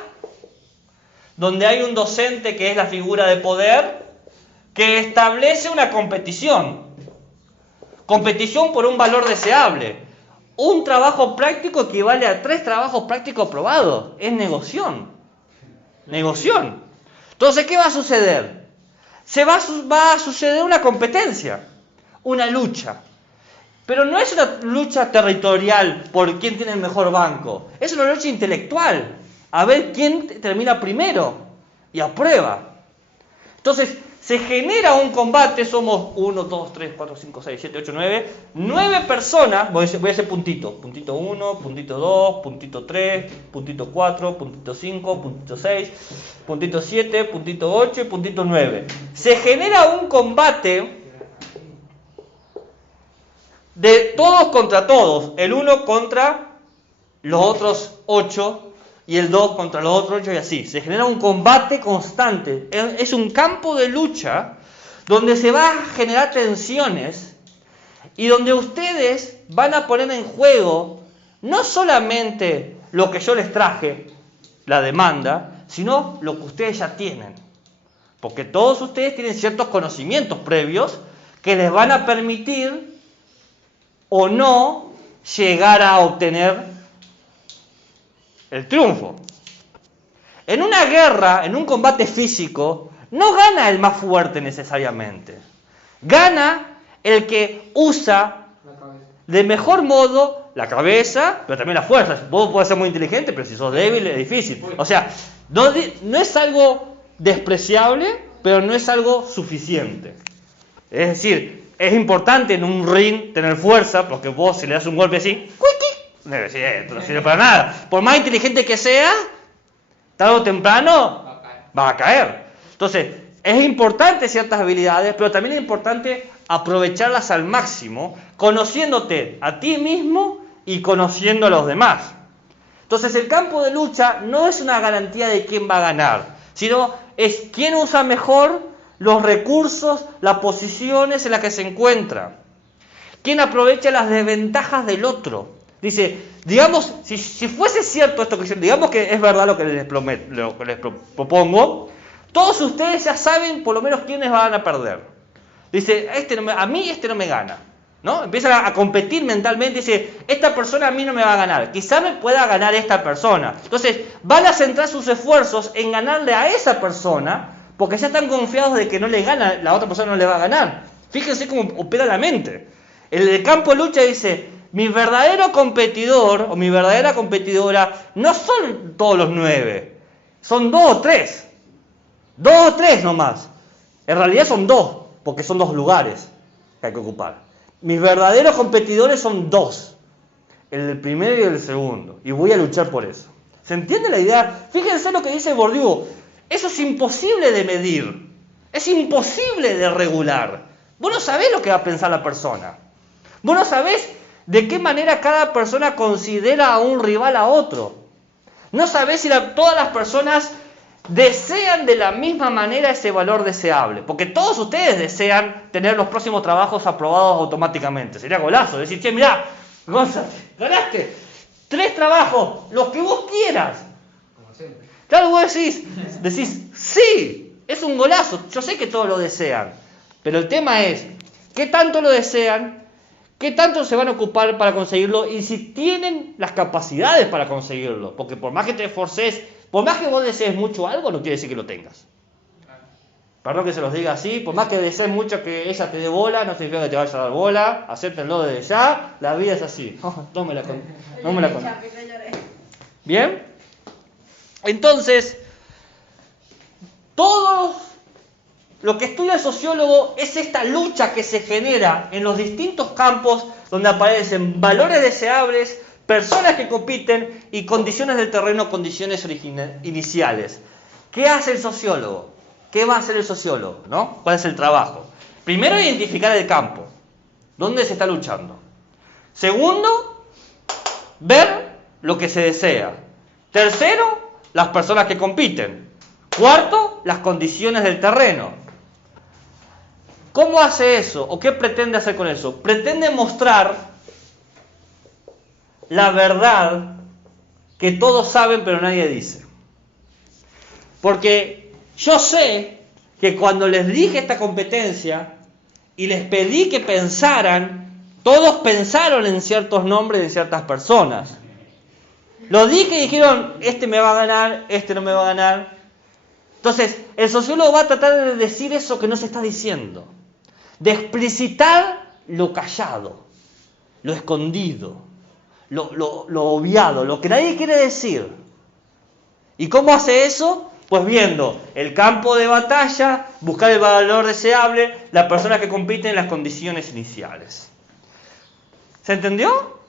donde hay un docente que es la figura de poder que establece una competición. Competición por un valor deseable. Un trabajo práctico equivale a 3 trabajos prácticos aprobados. Es negoción. Entonces, ¿qué va a suceder? Va a suceder una competencia, una lucha. Pero no es una lucha territorial por quién tiene el mejor banco. Es una lucha intelectual. A ver quién termina primero y aprueba. Entonces, se genera un combate, somos 1, 2, 3, 4, 5, 6, 7, 8, 9. 9 personas, voy a hacer puntitos. Puntito 1, puntito 2, puntito 3, puntito 4, puntito 5, puntito 6, puntito 7, puntito 8 y puntito 9. Se genera un combate de todos contra todos. El 1 contra los otros 8. Y el 2 contra los otros 8 y así. Se genera un combate constante. Es un campo de lucha donde se va a generar tensiones y donde ustedes van a poner en juego no solamente lo que yo les traje, la demanda, sino lo que ustedes ya tienen. Porque todos ustedes tienen ciertos conocimientos previos que les van a permitir o no llegar a obtener el triunfo. En una guerra, en un combate físico, no gana el más fuerte necesariamente. Gana el que usa de mejor modo la cabeza, pero también la fuerza. Vos podés ser muy inteligente, pero si sos débil es difícil. O sea, no es algo despreciable, pero no es algo suficiente. Es decir, es importante en un ring tener fuerza, porque vos si le das un golpe así, esto no sirve para nada. Por más inteligente que sea, tarde o temprano va a caer. Entonces, es importante ciertas habilidades, pero también es importante aprovecharlas al máximo, conociéndote a ti mismo y conociendo a los demás. Entonces, el campo de lucha no es una garantía de quién va a ganar, sino es quién usa mejor los recursos, las posiciones en las que se encuentra. Quién aprovecha las desventajas del otro. Dice, digamos, si fuese cierto esto que yo, digamos que es verdad lo que les propongo, todos ustedes ya saben por lo menos quiénes van a perder. Dice, a mí este no me gana, ¿no? Empiezan a competir mentalmente, dice, esta persona a mí no me va a ganar, quizá me pueda ganar esta persona. Entonces, van a centrar sus esfuerzos en ganarle a esa persona, porque ya están confiados de que no le gana, la otra persona no le va a ganar. Fíjense cómo opera la mente. El campo de lucha dice, mi verdadero competidor o mi verdadera competidora no son todos los 9, son 2 o 3. 2 o 3 nomás. En realidad son 2, porque son 2 lugares que hay que ocupar. Mis verdaderos competidores son 2, el del primero y el segundo, y voy a luchar por eso. ¿Se entiende la idea? Fíjense lo que dice Bourdieu. Eso es imposible de medir, es imposible de regular. Vos no sabés lo que va a pensar la persona. Vos no sabés de qué manera cada persona considera a un rival a otro. No sabés si todas las personas desean de la misma manera ese valor deseable. Porque todos ustedes desean tener los próximos trabajos aprobados automáticamente. Sería golazo decir, che, mirá, Gonzalo, ganaste. 3 trabajos, los que vos quieras. Como siempre. Claro, vos decís, sí, es un golazo, yo sé que todos lo desean, pero el tema es, ¿qué tanto lo desean? ¿Qué tanto se van a ocupar para conseguirlo? Y si tienen las capacidades para conseguirlo, porque por más que te esforces, por más que vos desees mucho algo, no quiere decir que lo tengas. Perdón que se los diga así, por más que desees mucho que ella te dé bola, no significa que te vaya a dar bola, acéptenlo desde ya, la vida es así. No me la con. ¿Bien? Entonces, todo lo que estudia el sociólogo es esta lucha que se genera en los distintos campos donde aparecen valores deseables, personas que compiten y condiciones del terreno, condiciones iniciales. ¿Qué hace el sociólogo? ¿Qué va a hacer el sociólogo? ¿No? ¿Cuál es el trabajo? Primero, identificar el campo. ¿Dónde se está luchando? Segundo, ver lo que se desea. Tercero, las personas que compiten. Cuarto, las condiciones del terreno. ¿Cómo hace eso? ¿O qué pretende hacer con eso? Pretende mostrar la verdad que todos saben pero nadie dice. Porque yo sé que cuando les dije esta competencia y les pedí que pensaran, todos pensaron en ciertos nombres de ciertas personas. Lo dije y dijeron, este me va a ganar, este no me va a ganar. Entonces, el sociólogo va a tratar de decir eso que no se está diciendo. De explicitar lo callado, lo escondido, lo obviado, lo que nadie quiere decir. ¿Y cómo hace eso? Pues viendo el campo de batalla, buscar el valor deseable, las personas que compiten en las condiciones iniciales. ¿Se entendió?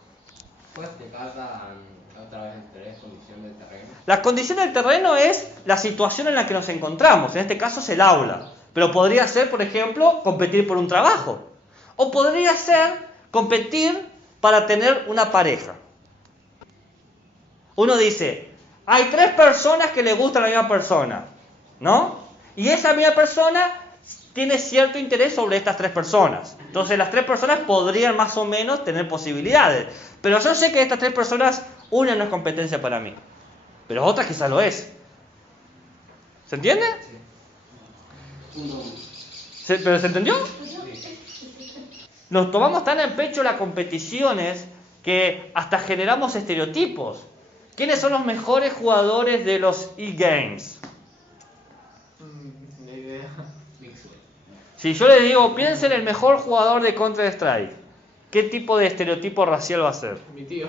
¿Puedes explicar otra vez en 3 condiciones del terreno? Las condiciones del terreno es la situación en la que nos encontramos. En este caso es el aula. Pero podría ser, por ejemplo, competir por un trabajo. O podría ser competir para tener una pareja. Uno dice, hay 3 personas que le gusta a la misma persona, ¿no? Y esa misma persona tiene cierto interés sobre estas 3 personas. Entonces las 3 personas podrían más o menos tener posibilidades. Pero yo sé que de estas 3 personas, una no es competencia para mí. Pero otra quizás lo es. ¿Se entiende? ¿Pero se entendió? Nos tomamos tan en pecho las competiciones que hasta generamos estereotipos. ¿Quiénes son los mejores jugadores de los e-games? Ni idea. Si yo les digo, piensen en el mejor jugador de Counter-Strike, ¿qué tipo de estereotipo racial va a ser? Mi tío.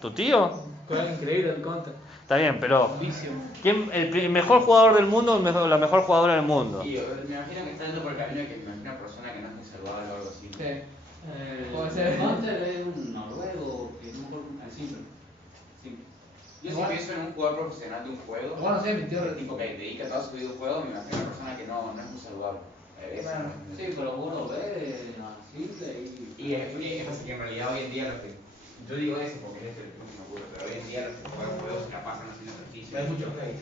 ¿Tu tío? Juega increíble el counter. Está bien, pero Vicio. ¿quién, el mejor jugador del mundo o la mejor jugadora del mundo? Y me imagino que está yendo por el camino de que me imagino una persona que no es muy saludable o algo así. Sí. Puede ser. El Counter es un noruego que no por al simple. Yo si pienso en un jugador profesional de un juego, Bueno, sí, mi tío. el tipo que dedica toda su vida a un juego, me imagino una persona que no es muy saludable. Claro. Sí, pero vos lo ves simple Y es así que en realidad hoy en día los que... Yo digo eso porque es el que me ocurre, pero hoy en día los que juegan juegos se la pasan haciendo ejercicio. Hay mucho hate.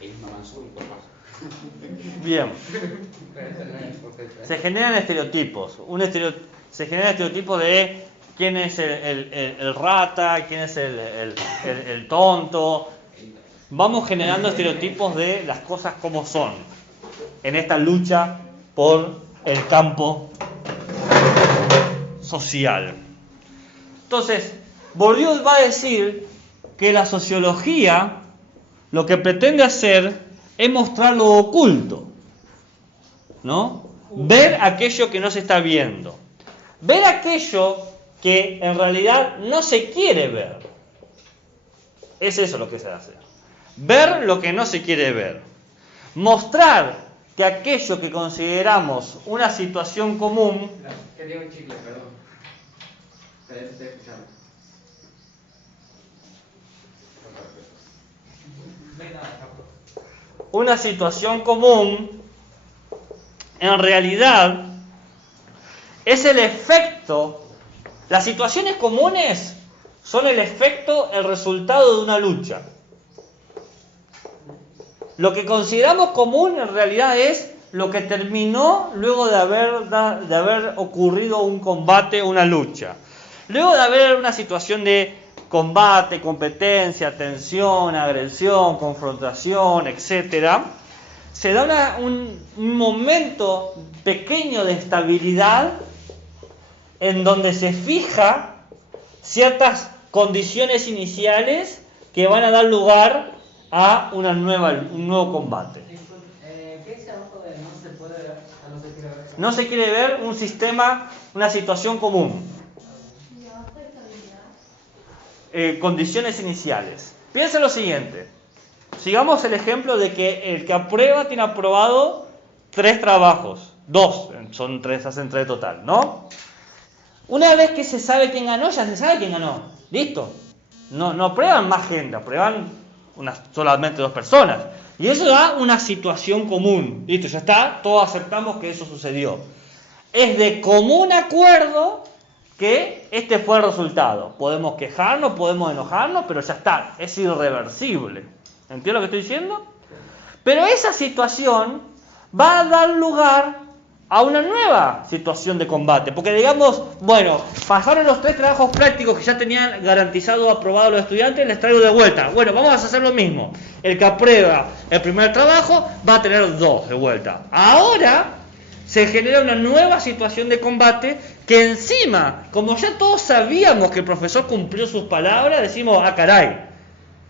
Ellos no van solo por paso. Bien. Se generan estereotipos. Se genera estereotipos de quién es el rata, quién es el tonto. Vamos generando estereotipos de las cosas como son en esta lucha por el campo social. Entonces, Bourdieu va a decir que la sociología lo que pretende hacer es mostrar lo oculto, ¿no? Ver aquello que no se está viendo. Ver aquello que en realidad no se quiere ver. Es eso lo que se hace. Ver lo que no se quiere ver. Mostrar que aquello que consideramos una situación común... Quería un chicle, perdón. Pero te estoy escuchando. Una situación común, en realidad, es el efecto. Las situaciones comunes son el efecto, el resultado de una lucha. Lo que consideramos común en realidad es lo que terminó luego de haber ocurrido un combate, una lucha. Luego de haber una situación de combate, competencia, tensión, agresión, confrontación, etc., se da un momento pequeño de estabilidad en donde se fija ciertas condiciones iniciales que van a dar lugar a un nuevo combate. ¿Qué dice abajo de no se puede ver? No se quiere ver. No se quiere ver un sistema, una situación común. ¿Y abajo de estabilidad? Condiciones iniciales. Piensa lo siguiente. Sigamos el ejemplo de que el que aprueba tiene aprobado 3 trabajos. 2, son 3, hacen 3 total, ¿no? Una vez que se sabe quién ganó, ya se sabe quién ganó. Listo. No aprueban más gente, aprueban solamente 2 personas. Y eso da una situación común. Listo, ya está, todos aceptamos que eso sucedió. Es de común acuerdo que este fue el resultado. Podemos quejarnos, podemos enojarnos, pero ya está, es irreversible. ¿Entiendes lo que estoy diciendo? Pero esa situación va a dar lugar a una nueva situación de combate. Porque digamos, bueno, pasaron los 3 trabajos prácticos que ya tenían garantizado, aprobado los estudiantes, les traigo de vuelta. Bueno, vamos a hacer lo mismo. El que aprueba el primer trabajo va a tener 2 de vuelta. Ahora se genera una nueva situación de combate que encima, como ya todos sabíamos que el profesor cumplió sus palabras, decimos, ah caray,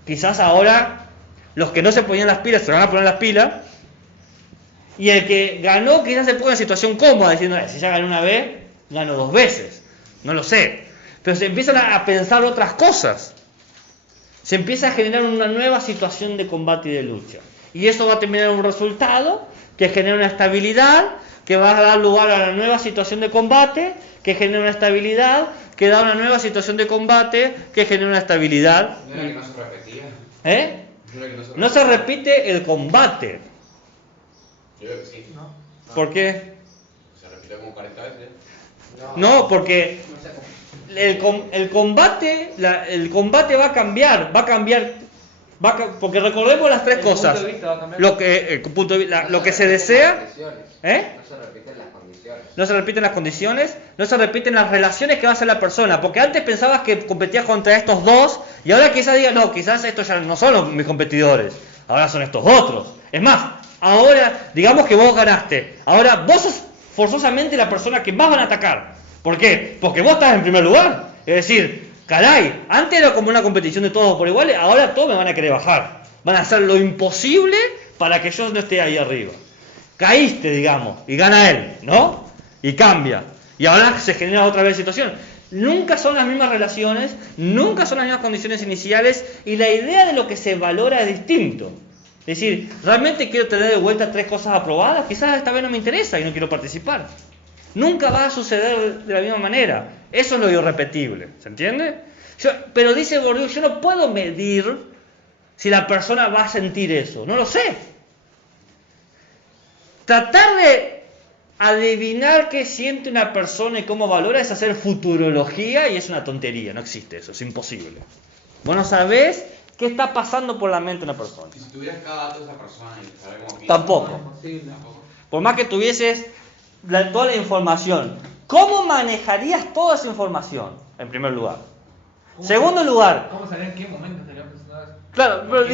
quizás ahora los que no se ponían las pilas se van a poner las pilas, y el que ganó quizás se ponga en situación cómoda, diciendo, si ya gané una vez, gano 2 veces, no lo sé. Pero se empiezan a pensar otras cosas, se empieza a generar una nueva situación de combate y de lucha, y eso va a terminar en un resultado que genera una estabilidad, que va a dar lugar a una nueva situación de combate, que genera una estabilidad, que da una nueva situación de combate, que genera una estabilidad. ¿No era que no se repetía? ¿Eh? ¿No era que No se repite el combate. Yo creo que sí. ¿Por qué? Se repitió como 40 veces. No, porque el combate va a cambiar, porque recordemos las 3 cosas. Punto de vista va a cambiar. Lo que se desea, ¿eh? No se repiten las condiciones. No se repiten las condiciones, no se repiten las relaciones que va a hacer la persona, porque antes pensabas que competías contra estos 2 y ahora quizás digas, no, quizás estos ya no son mis competidores, ahora son estos otros. Es más, ahora digamos que vos ganaste, ahora vos sos forzosamente la persona que más van a atacar. ¿Por qué? Porque vos estás en primer lugar. Es decir, caray, antes era como una competición de todos por iguales, ahora todos me van a querer bajar. Van a hacer lo imposible para que yo no esté ahí arriba. Caíste, digamos, y gana él, ¿no? Y cambia. Y ahora se genera otra vez situación. Nunca son las mismas relaciones, nunca son las mismas condiciones iniciales, y la idea de lo que se valora es distinto. Es decir, ¿realmente quiero tener de vuelta 3 cosas aprobadas? Quizás esta vez no me interesa y no quiero participar. Nunca va a suceder de la misma manera. Eso es lo irrepetible, ¿se entiende? Pero dice Bourdieu, yo no puedo medir si la persona va a sentir eso, no lo sé. Tratar de adivinar qué siente una persona y cómo valora es hacer futurología, y es una tontería, no existe eso, es imposible. Vos no sabés qué está pasando por la mente de una persona. Y si tuvieras cada dato de esa persona y saber cómo piensa. Tampoco. Por más que tuvieses toda la información, ¿cómo manejarías toda esa información? En primer lugar. Segundo lugar, ¿Cómo saber en qué momento te lo presentado? claro, pero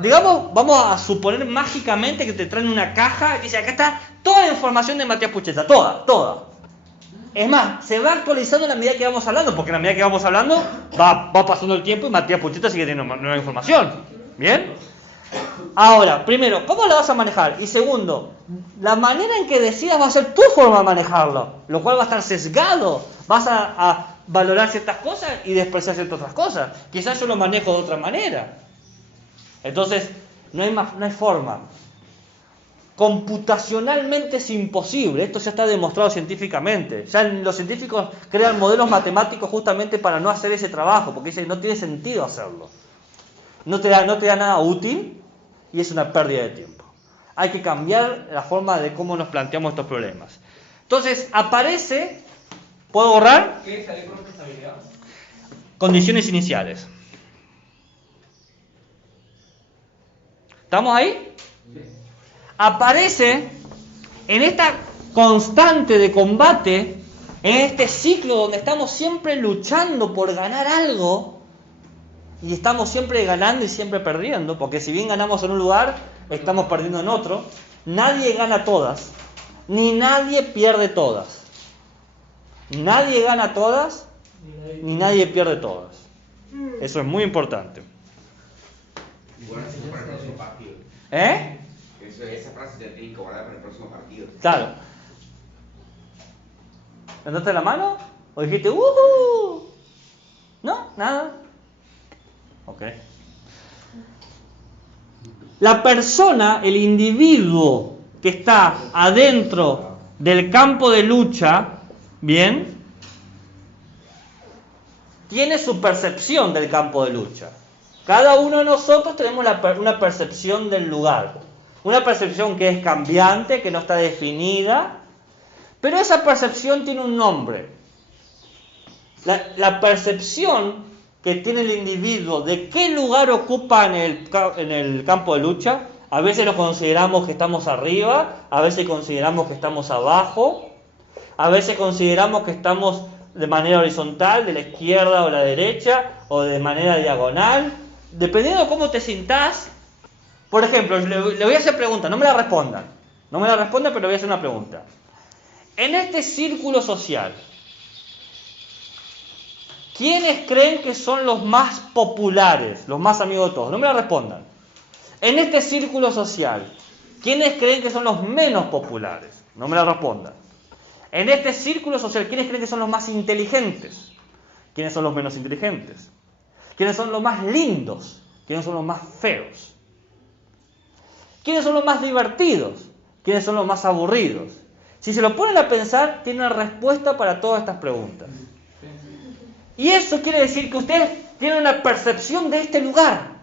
digamos, vamos a suponer mágicamente que te traen una caja y dice, acá está toda la información de Matías Pucheta, toda. Es más, se va actualizando en la medida que vamos hablando, porque en la medida que vamos hablando va pasando el tiempo y Matías Pucheta sigue teniendo nueva información. ¿Bien? Ahora, primero, ¿cómo la vas a manejar? Y segundo, la manera en que decidas va a ser tu forma de manejarlo, lo cual va a estar sesgado. Vas a valorar ciertas cosas y despreciar ciertas otras cosas. Quizás yo lo manejo de otra manera. Entonces, no hay forma. Computacionalmente es imposible, esto ya está demostrado científicamente. Ya los científicos crean modelos matemáticos justamente para no hacer ese trabajo, porque dicen no tiene sentido hacerlo. No te da nada útil y es una pérdida de tiempo. Hay que cambiar la forma de cómo nos planteamos estos problemas. Entonces, aparece, ¿puedo borrar? ¿Qué es salir con estabilidad? Condiciones iniciales. ¿Estamos ahí? Aparece en esta constante de combate, en este ciclo donde estamos siempre luchando por ganar algo, y estamos siempre ganando y siempre perdiendo, porque si bien ganamos en un lugar, estamos perdiendo en otro, nadie gana todas, ni nadie pierde todas. Nadie gana todas, ni nadie pierde todas. Eso es muy importante. Igual eso es para el próximo partido. Esa frase se tiene que guardar para el próximo partido. Claro. ¿Levantaste la mano? ¿O dijiste ¡uhú! ¿No? ¿Nada? Ok. La persona, el individuo que está adentro del campo de lucha, ¿bien? Tiene su percepción del campo de lucha. Cada uno de nosotros tenemos una percepción del lugar. Una percepción que es cambiante, que no está definida, pero esa percepción tiene un nombre. La percepción que tiene el individuo de qué lugar ocupa en el campo de lucha, a veces lo consideramos que estamos arriba, a veces consideramos que estamos abajo, a veces consideramos que estamos de manera horizontal, de la izquierda o la derecha, o de manera diagonal, dependiendo de cómo te sintás. Por ejemplo, le voy a hacer preguntas, no me la respondan, pero le voy a hacer una pregunta. En este círculo social, ¿quiénes creen que son los más populares, los más amigos de todos? No me la respondan. En este círculo social, ¿quiénes creen que son los menos populares? No me la respondan. En este círculo social, ¿quiénes creen que son los más inteligentes? ¿Quiénes son los menos inteligentes? ¿Quiénes son los más lindos? ¿Quiénes son los más feos? ¿Quiénes son los más divertidos? ¿Quiénes son los más aburridos? Si se lo ponen a pensar, tienen una respuesta para todas estas preguntas. Y eso quiere decir que ustedes tienen una percepción de este lugar.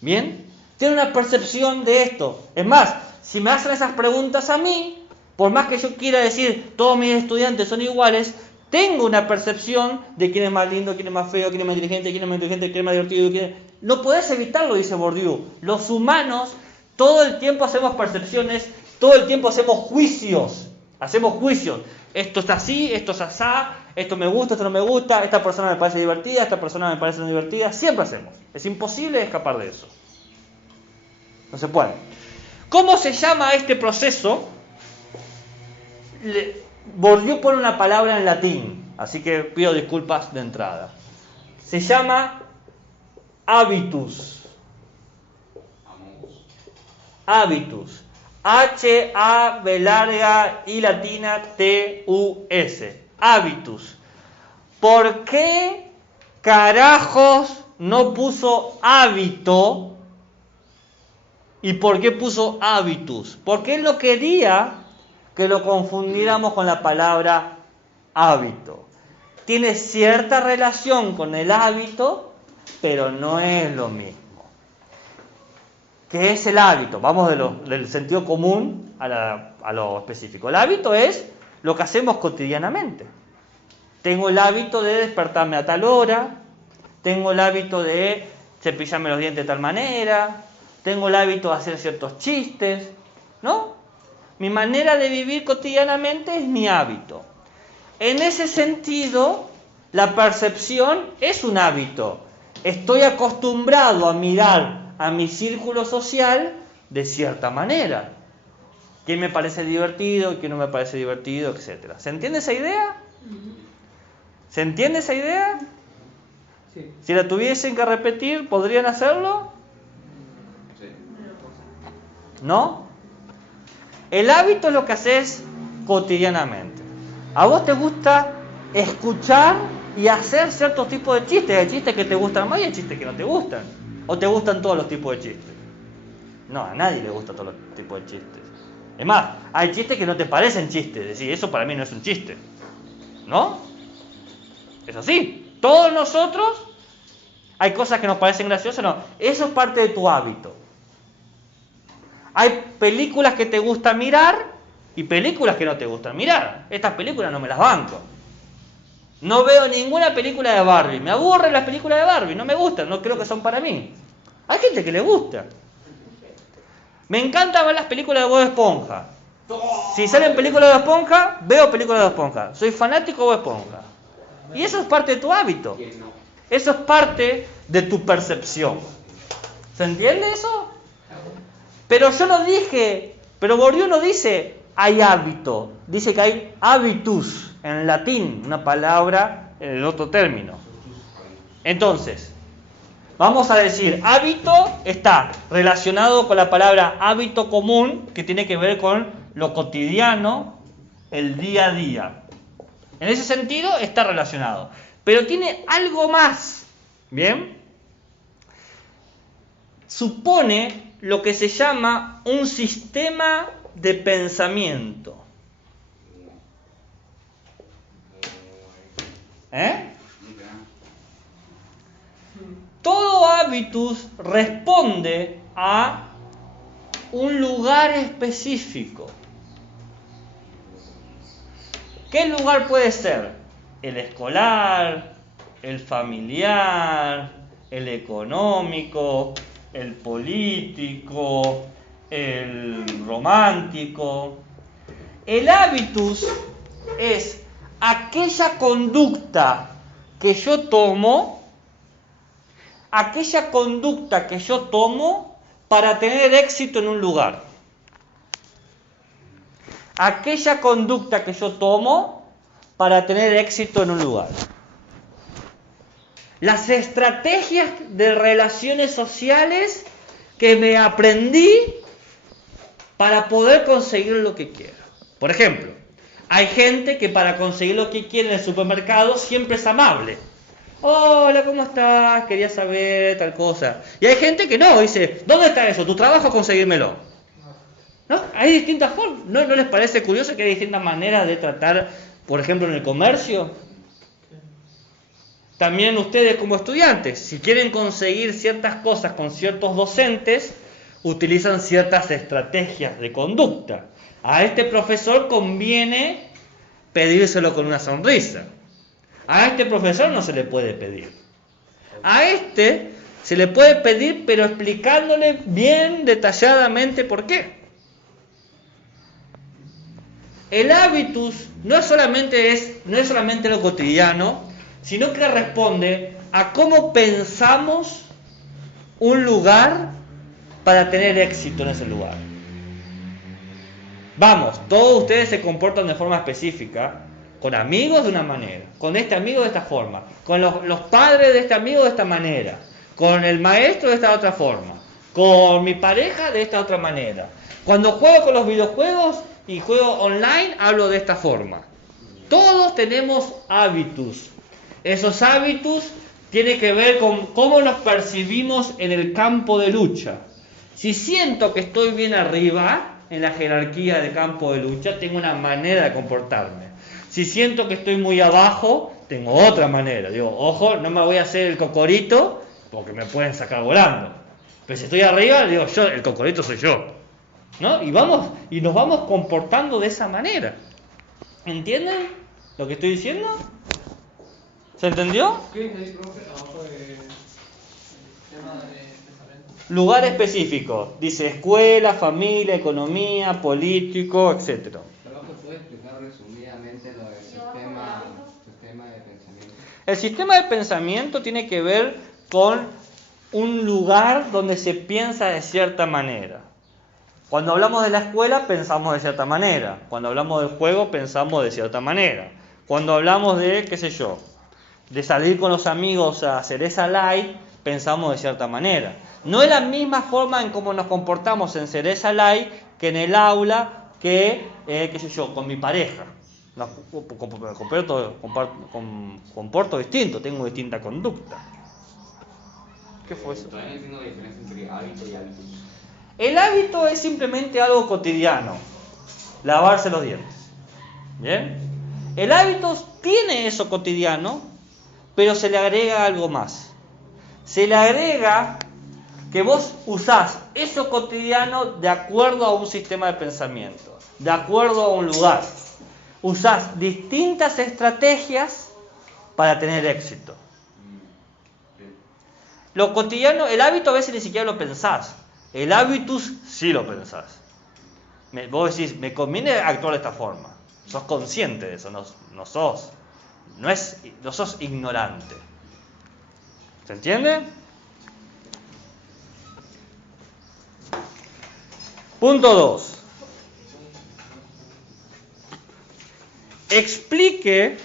¿Bien? Tienen una percepción de esto. Es más, si me hacen esas preguntas a mí, por más que yo quiera decir todos mis estudiantes son iguales, tengo una percepción de quién es más lindo, quién es más feo, quién es más inteligente, quién es más inteligente, quién es más divertido. No podés evitarlo, dice Bourdieu. Los humanos todo el tiempo hacemos percepciones, todo el tiempo hacemos juicios. Esto está así, esto es asá, esto me gusta, esto no me gusta, esta persona me parece divertida, esta persona me parece no divertida. Siempre hacemos. Es imposible escapar de eso. No se puede. ¿Cómo se llama este proceso? Bourdieu pone una palabra en latín, así que pido disculpas de entrada. Se llama habitus. Habitus. H-A-B larga I latina T-U-S. Habitus. ¿Por qué carajos no puso hábito? ¿Y por qué puso habitus? Porque él no quería que lo confundiéramos con la palabra hábito. Tiene cierta relación con el hábito, pero no es lo mismo. ¿Qué es el hábito? Vamos del sentido común a lo específico. El hábito es lo que hacemos cotidianamente. Tengo el hábito de despertarme a tal hora, tengo el hábito de cepillarme los dientes de tal manera, tengo el hábito de hacer ciertos chistes, ¿no? Mi manera de vivir cotidianamente es mi hábito. En ese sentido, la percepción es un hábito. Estoy acostumbrado a mirar a mi círculo social de cierta manera. ¿Qué me parece divertido? ¿Qué no me parece divertido? Etcétera. ¿Se entiende esa idea? ¿Se entiende esa idea? Sí. Si la tuviesen que repetir, ¿podrían hacerlo? Sí. ¿No? El hábito es lo que haces cotidianamente. A vos te gusta escuchar y hacer ciertos tipos de chistes. Hay chistes que te gustan más y hay chistes que no te gustan. ¿O te gustan todos los tipos de chistes? No, a nadie le gustan todos los tipos de chistes. Es más, hay chistes que no te parecen chistes. Es decir, eso para mí no es un chiste. ¿No? Es así. Todos nosotros hay cosas que nos parecen graciosas. No, eso es parte de tu hábito. Hay películas que te gusta mirar y películas que no te gustan mirar. Estas películas no me las banco. No veo ninguna película de Barbie. Me aburren las películas de Barbie. No me gustan. No creo que son para mí. Hay gente que le gusta. Me encanta ver las películas de Bob Esponja. Si salen películas de Bob Esponja, veo películas de Bob Esponja. Soy fanático de Bob Esponja. Y eso es parte de tu hábito. Eso es parte de tu percepción. ¿Se entiende eso? Pero yo no dije, pero Bourdieu no dice hay hábito. Dice que hay habitus en latín, una palabra en el otro término. Entonces, vamos a decir, hábito está relacionado con la palabra hábito común, que tiene que ver con lo cotidiano, el día a día. En ese sentido está relacionado. Pero tiene algo más. ¿Bien? Supone lo que se llama un sistema de pensamiento. Todo hábitus responde a un lugar específico. ¿Qué lugar puede ser? El escolar, el familiar, el económico, el político, el romántico. El hábitus es aquella conducta que yo tomo, para tener éxito en un lugar. Aquella conducta que yo tomo para tener éxito en un lugar. Las estrategias de relaciones sociales que me aprendí para poder conseguir lo que quiero. Por ejemplo, hay gente que para conseguir lo que quiere en el supermercado siempre es amable. Hola, ¿cómo estás? Quería saber tal cosa. Y hay gente que no, dice, ¿dónde está eso? Tu trabajo es conseguírmelo. ¿No? Hay distintas formas. ¿No les parece curioso que hay distintas maneras de tratar, por ejemplo, en el comercio? También ustedes como estudiantes, si quieren conseguir ciertas cosas con ciertos docentes, utilizan ciertas estrategias de conducta. A este profesor conviene pedírselo con una sonrisa. A este profesor no se le puede pedir. A este se le puede pedir, pero explicándole bien detalladamente por qué. El hábitus no es solamente lo cotidiano, sino que responde a cómo pensamos un lugar para tener éxito en ese lugar. Vamos, todos ustedes se comportan de forma específica, con amigos de una manera, con este amigo de esta forma, con los padres de este amigo de esta manera, con el maestro de esta otra forma, con mi pareja de esta otra manera. Cuando juego con los videojuegos y juego online, hablo de esta forma. Todos tenemos hábitos. Esos hábitos tienen que ver con cómo nos percibimos en el campo de lucha. Si siento que estoy bien arriba en la jerarquía del campo de lucha, tengo una manera de comportarme. Si siento que estoy muy abajo, tengo otra manera. Digo, ojo, no me voy a hacer el cocorito porque me pueden sacar volando. Pero si estoy arriba, digo, yo, el cocorito soy yo. ¿No? Y nos vamos comportando de esa manera. ¿Entienden lo que estoy diciendo? ¿Se entendió? ¿Qué dice ahí, profe? Abajo del tema de pensamiento. Lugar específico. Dice escuela, familia, economía, político, etc. Solo que puede explicar resumidamente lo del sistema de pensamiento. El sistema de pensamiento tiene que ver con un lugar donde se piensa de cierta manera. Cuando hablamos de la escuela, pensamos de cierta manera. Cuando hablamos del juego, pensamos de cierta manera. Cuando hablamos de, qué sé yo, de salir con los amigos a Cereza Light, pensamos de cierta manera. No es la misma forma en cómo nos comportamos en Cereza Light que en el aula, que, qué sé yo, con mi pareja. Me comporto distinto, tengo distinta conducta. ¿Qué fue eso? Todavía no entiendo la diferencia entre hábito y hábitus. El hábito es simplemente algo cotidiano. Lavarse los dientes. ¿Bien? El hábito tiene eso cotidiano, pero se le agrega algo más. Se le agrega que vos usás eso cotidiano de acuerdo a un sistema de pensamiento, de acuerdo a un lugar. Usás distintas estrategias para tener éxito. Lo cotidiano, el hábito a veces ni siquiera lo pensás. El hábitus sí lo pensás. Vos decís, me conviene actuar de esta forma. Sos consciente de eso, no sos ignorante. ¿Se entiende? Punto 2. Explique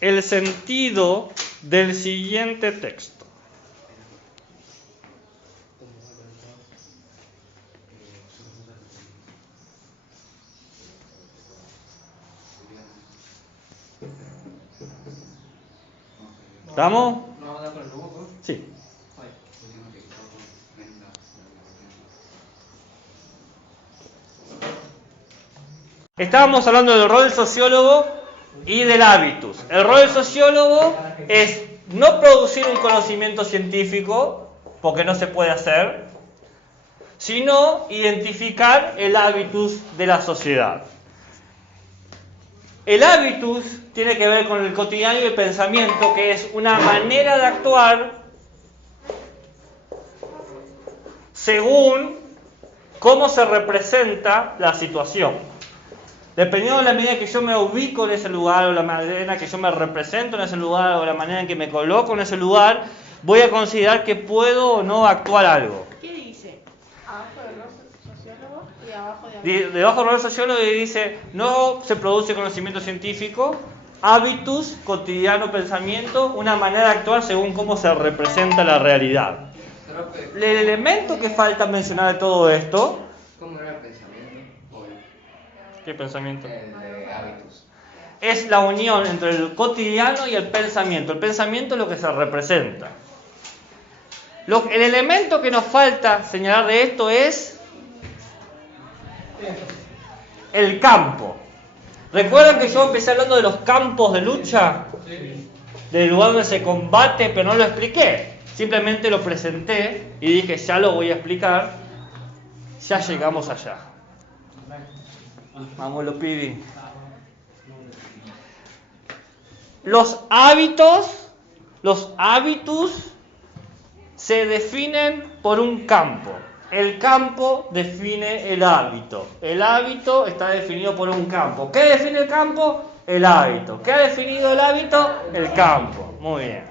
el sentido del siguiente texto. ¿Estamos? ¿No vamos a dar con el robot? Sí. Estábamos hablando del rol del sociólogo y del hábitus. El rol del sociólogo es no producir un conocimiento científico, porque no se puede hacer, sino identificar el hábitus de la sociedad. El hábitus tiene que ver con el cotidiano y el pensamiento, que es una manera de actuar según cómo se representa la situación. Dependiendo de la manera que yo me ubico en ese lugar, o la manera que yo me represento en ese lugar, o la manera en que me coloco en ese lugar, voy a considerar que puedo o no actuar algo. ¿Qué dice? Abajo del rol sociólogo y abajo de... Debajo del rol sociólogo dice, no se produce conocimiento científico, hábitus, cotidiano, pensamiento, una manera de actuar según cómo se representa la realidad. El elemento que falta mencionar de todo esto... ¿Cómo era el pensamiento? ¿Qué pensamiento? El de hábitos. Es la unión entre el cotidiano y el pensamiento. El pensamiento es lo que se representa. El elemento que nos falta señalar de esto es el campo. ¿Recuerdan que yo empecé hablando de los campos de lucha? Del lugar donde se combate, pero no lo expliqué. Simplemente lo presenté y dije, ya lo voy a explicar. Ya llegamos allá. Vamos, lo pidi. Los hábitus se definen por un campo. El campo define el hábito. El hábito está definido por un campo. ¿Qué define el campo? El hábito. ¿Qué ha definido el hábito? El campo. Muy bien.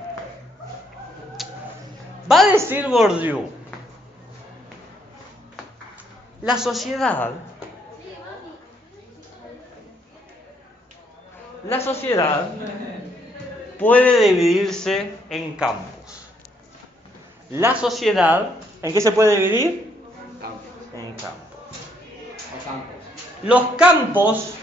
Va a decir Bourdieu, la sociedad puede dividirse en campos. La sociedad, ¿en qué se puede dividir? Campos. En campos. O campos. Los campos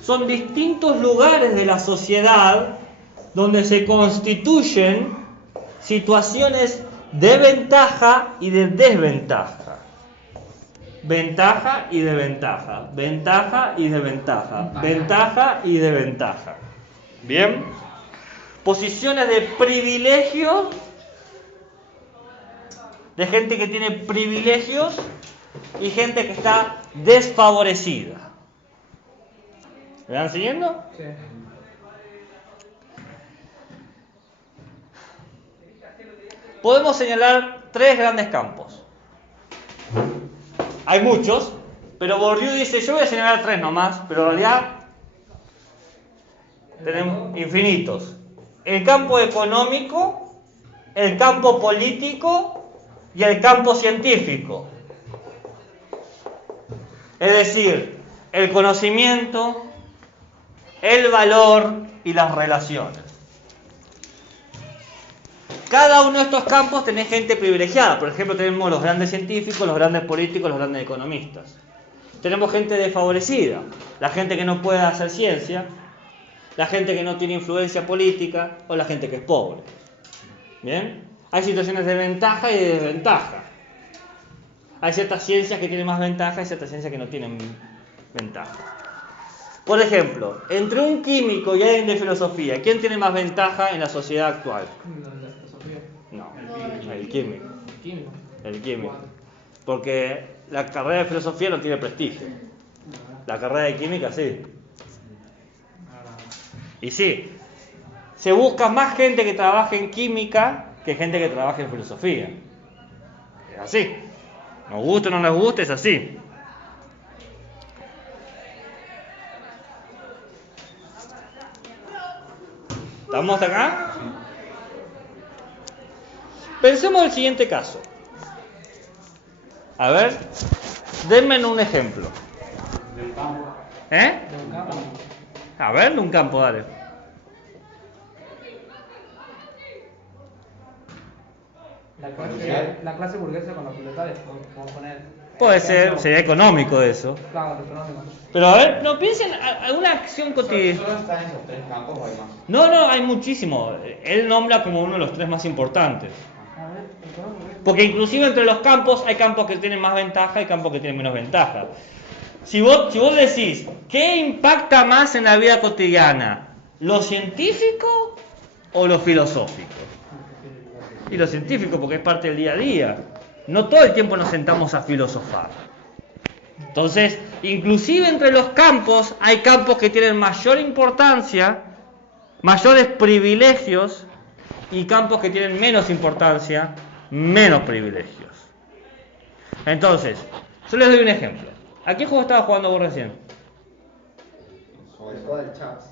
son distintos lugares de la sociedad donde se constituyen situaciones de ventaja y de desventaja. Ventaja y desventaja. Ventaja y desventaja. Ventaja y desventaja. Bien. Posiciones de privilegio, de gente que tiene privilegios y gente que está desfavorecida. ¿Me van siguiendo? Sí. Podemos señalar 3 grandes campos. Hay muchos, pero Bourdieu dice, yo voy a señalar 3 nomás, pero en realidad tenemos infinitos. El campo económico, el campo político y el campo científico. Es decir, el conocimiento, el valor y las relaciones. Cada uno de estos campos tenés gente privilegiada. Por ejemplo, tenemos los grandes científicos, los grandes políticos, los grandes economistas. Tenemos gente desfavorecida, la gente que no puede hacer ciencia, la gente que no tiene influencia política o la gente que es pobre. ¿Bien? Hay situaciones de ventaja y de desventaja. Hay ciertas ciencias que tienen más ventaja y ciertas ciencias que no tienen ventaja. Por ejemplo, entre un químico y alguien de filosofía, ¿quién tiene más ventaja en la sociedad actual? No, el químico. El químico. Porque la carrera de filosofía no tiene prestigio. La carrera de química sí. Y sí, se busca más gente que trabaje en química que gente que trabaja en filosofía. Es así. Nos guste o no nos guste, es así. ¿Estamos hasta acá? Pensemos el siguiente caso. A ver, denme un ejemplo. De un campo. ¿Eh? De un campo. A ver, de un campo, dale. La clase burguesa con los proletarios, vamos a poner. Puede ser, sería económico eso. Claro, económico. Pero a ver, no piensen alguna acción cotidiana. ¿Solo están esos 3 campos o hay más? No, hay muchísimo. Él nombra como uno de los 3 más importantes. A ver, económico. Porque inclusive entre los campos hay campos que tienen más ventaja y campos que tienen menos ventaja. Si vos decís, ¿qué impacta más en la vida cotidiana? ¿Lo científico o lo filosófico? Y lo científico porque es parte del día a día. No todo el tiempo nos sentamos a filosofar. Entonces, inclusive entre los campos hay campos que tienen mayor importancia, mayores privilegios, y campos que tienen menos importancia, menos privilegios. Entonces, yo les doy un ejemplo. ¿A qué juego estaba jugando vos recién? El juego del Chaps.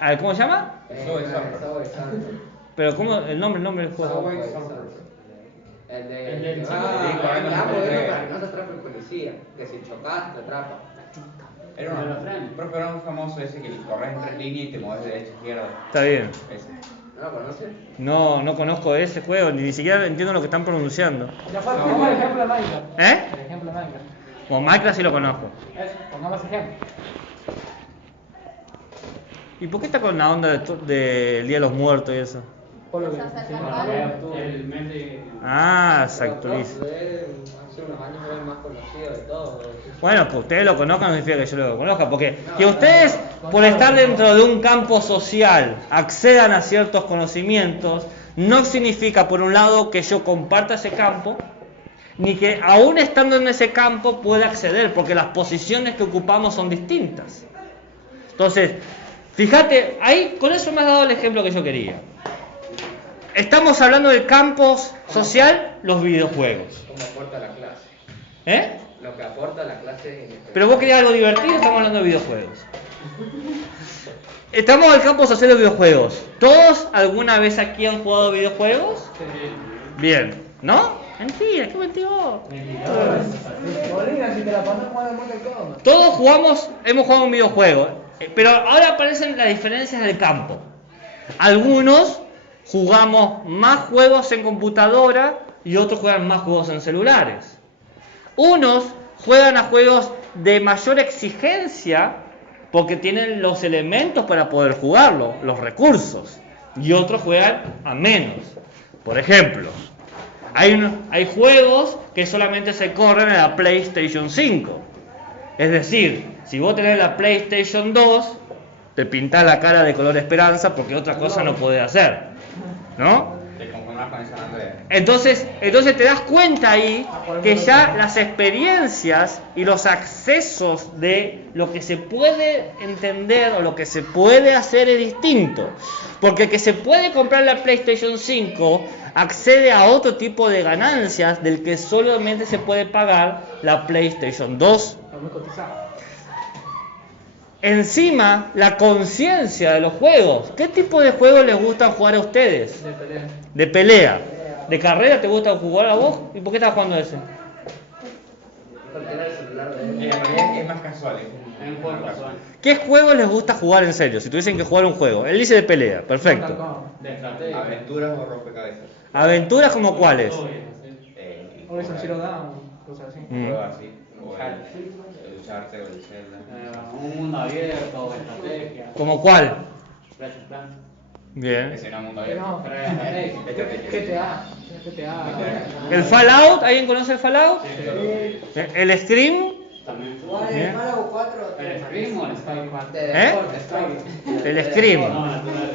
A ver, ¿cómo se llama? Subway Surfer. Subway Surfer. Pero ¿cómo? El nombre del juego. Subway Surfer. El El de... del Ah, chico. está moviendo para que no te atrape el policía. Que si chocas, te atrapa. Era profe, era un famoso ese que corres en 3 líneas y te mueves de derecha a izquierda. Está bien. Ese. ¿No lo conoces? No conozco ese juego, ni siquiera entiendo lo que están pronunciando. Ya fue, pongamos el ejemplo de Minecraft. ¿Eh? El ejemplo de Minecraft. Como Minecraft sí lo conozco. Eso, pongamos ejemplo. ¿Y por qué está con la onda del Día de los Muertos y eso? Por lo que El mes de... Ah, se actualiza. Hace unos años era el más conocido de todos. Bueno, que ustedes lo conozcan no significa que yo lo conozca, porque que ustedes, por estar dentro de un campo social, accedan a ciertos conocimientos, no significa, por un lado, que yo comparta ese campo, ni que aún estando en ese campo pueda acceder, porque las posiciones que ocupamos son distintas. Entonces, fíjate, ahí con eso me has dado el ejemplo que yo quería. Estamos hablando del campo social, los videojuegos. Como aporta la clase. ¿Eh? Lo que aporta la clase. Pero vos querías algo divertido, estamos hablando de videojuegos. Estamos en el campo social de videojuegos. ¿Todos alguna vez aquí han jugado videojuegos? Bien, ¿no? Mentira, qué mentiroso. Bolina, si te la pasas jugando Mortal Kombat. Todos hemos jugado un videojuego, pero ahora aparecen las diferencias del campo. Algunos jugamos más juegos en computadora y otros juegan más juegos en celulares. Unos juegan a juegos de mayor exigencia porque tienen los elementos para poder jugarlo, los recursos, y otros juegan a menos. Por ejemplo, hay juegos que solamente se corren en la PlayStation 5. Es decir, si vos tenés la PlayStation 2, te pintás la cara de color esperanza porque otra cosa no podés hacer, ¿no? Te conformas con esa nombre. Entonces te das cuenta ahí que ya las experiencias y los accesos de lo que se puede entender o lo que se puede hacer es distinto. Porque el que se puede comprar la PlayStation 5 accede a otro tipo de ganancias del que solamente se puede pagar la PlayStation 2. Está muy cotizado. Encima, la conciencia de los juegos. ¿Qué tipo de juegos les gustan jugar a ustedes? De pelea. De pelea. ¿De carrera te gusta jugar a vos? ¿Y por qué estás jugando ese? Porque era el celular de En él. realidad es más casual. Es un juego casual. ¿Qué juegos les gusta jugar en serio? Si tuviesen que jugar un juego. Él dice de pelea, Mortal perfecto. Kombat. De estrategia. Aventuras o rompecabezas. ¿Aventuras como cuáles? Horizon Zero Dawn, cosas así. Juego así. O el Uncharted o el Zelda. Un mundo abierto, estrategia. ¿Como cuál? Clash of Clans. Bien. Ese no es mundo No, abierto. GTA. ¿El Fallout? ¿Alguien conoce el Fallout? ¿El Scream? También. Bien. Fallout 4. ¿El Scream o el Skyrim? ¿Eh? El Scream. No, natural.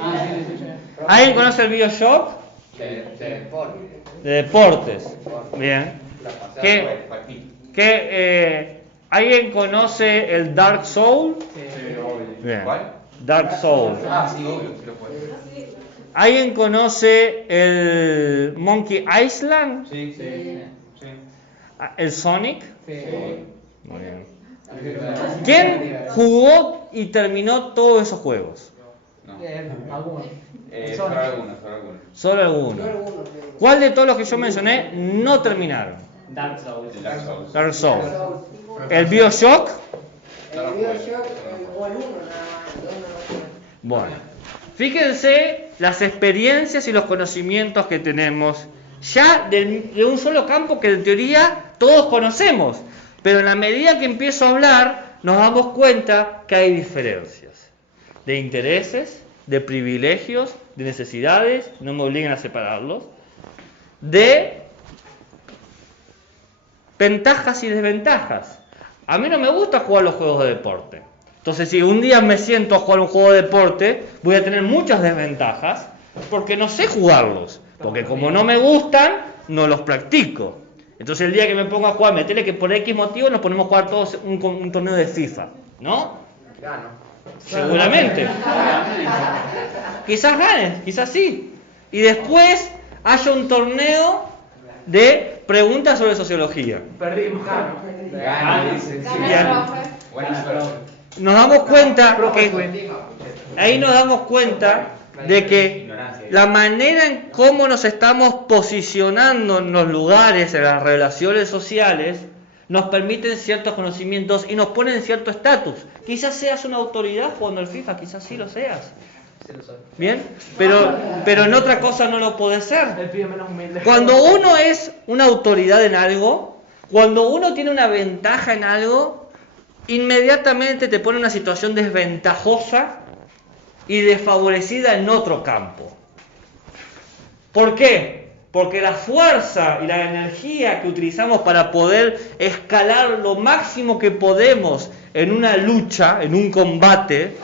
Ah, sí, sí, sí. ¿Alguien conoce el BioShock? De deporte. De deportes. Bien. La pasada ¿Qué? fue Paquito. ¿Alguien conoce el Dark Soul? Sí, obvio. Bien. ¿Cuál? Dark Soul. Ah, sí, obvio, sí lo puedes. ¿Alguien conoce el Monkey Island? Sí, sí. ¿El Sonic? Sí. Muy bien. ¿Quién jugó y terminó todos esos juegos? No. Algunos. Solo algunos. Solo algunos. ¿Cuál de todos los que yo mencioné no terminaron? Dark Souls. El Dark Souls. Dark Souls. ¿El BioShock? El BioShock o el 1 nada más, el 2 no lo jugué. Bueno, fíjense las experiencias y los conocimientos que tenemos ya de un solo campo que en teoría todos conocemos, pero en la medida que empiezo a hablar nos damos cuenta que hay diferencias de intereses, de privilegios, de necesidades, no me obliguen a separarlos, de ventajas y desventajas. A mí no me gusta jugar los juegos de deporte. Entonces, si un día me siento a jugar un juego de deporte, voy a tener muchas desventajas porque no sé jugarlos. Porque como no me gustan, no los practico. Entonces, el día que me pongo a jugar, metele que por X motivo nos ponemos a jugar todos un torneo de FIFA, ¿no? Gano. Seguramente. Quizás ganen, quizás sí. Y después haya un torneo de preguntas sobre sociología. Perdimos. Gana, dice. Buena suerte. Nos damos cuenta que ahí nos damos cuenta de que la manera en cómo nos estamos posicionando en los lugares, en las relaciones sociales, nos permiten ciertos conocimientos y nos ponen cierto estatus. Quizás seas una autoridad jugando al FIFA, quizás sí lo seas. ¿Bien? Pero en otra cosa no lo puede ser. El pibe menos humilde. Cuando uno es una autoridad en algo, cuando uno tiene una ventaja en algo, inmediatamente te pone en una situación desventajosa y desfavorecida en otro campo. ¿Por qué? Porque la fuerza y la energía que utilizamos para poder escalar lo máximo que podemos en una lucha, en un combate,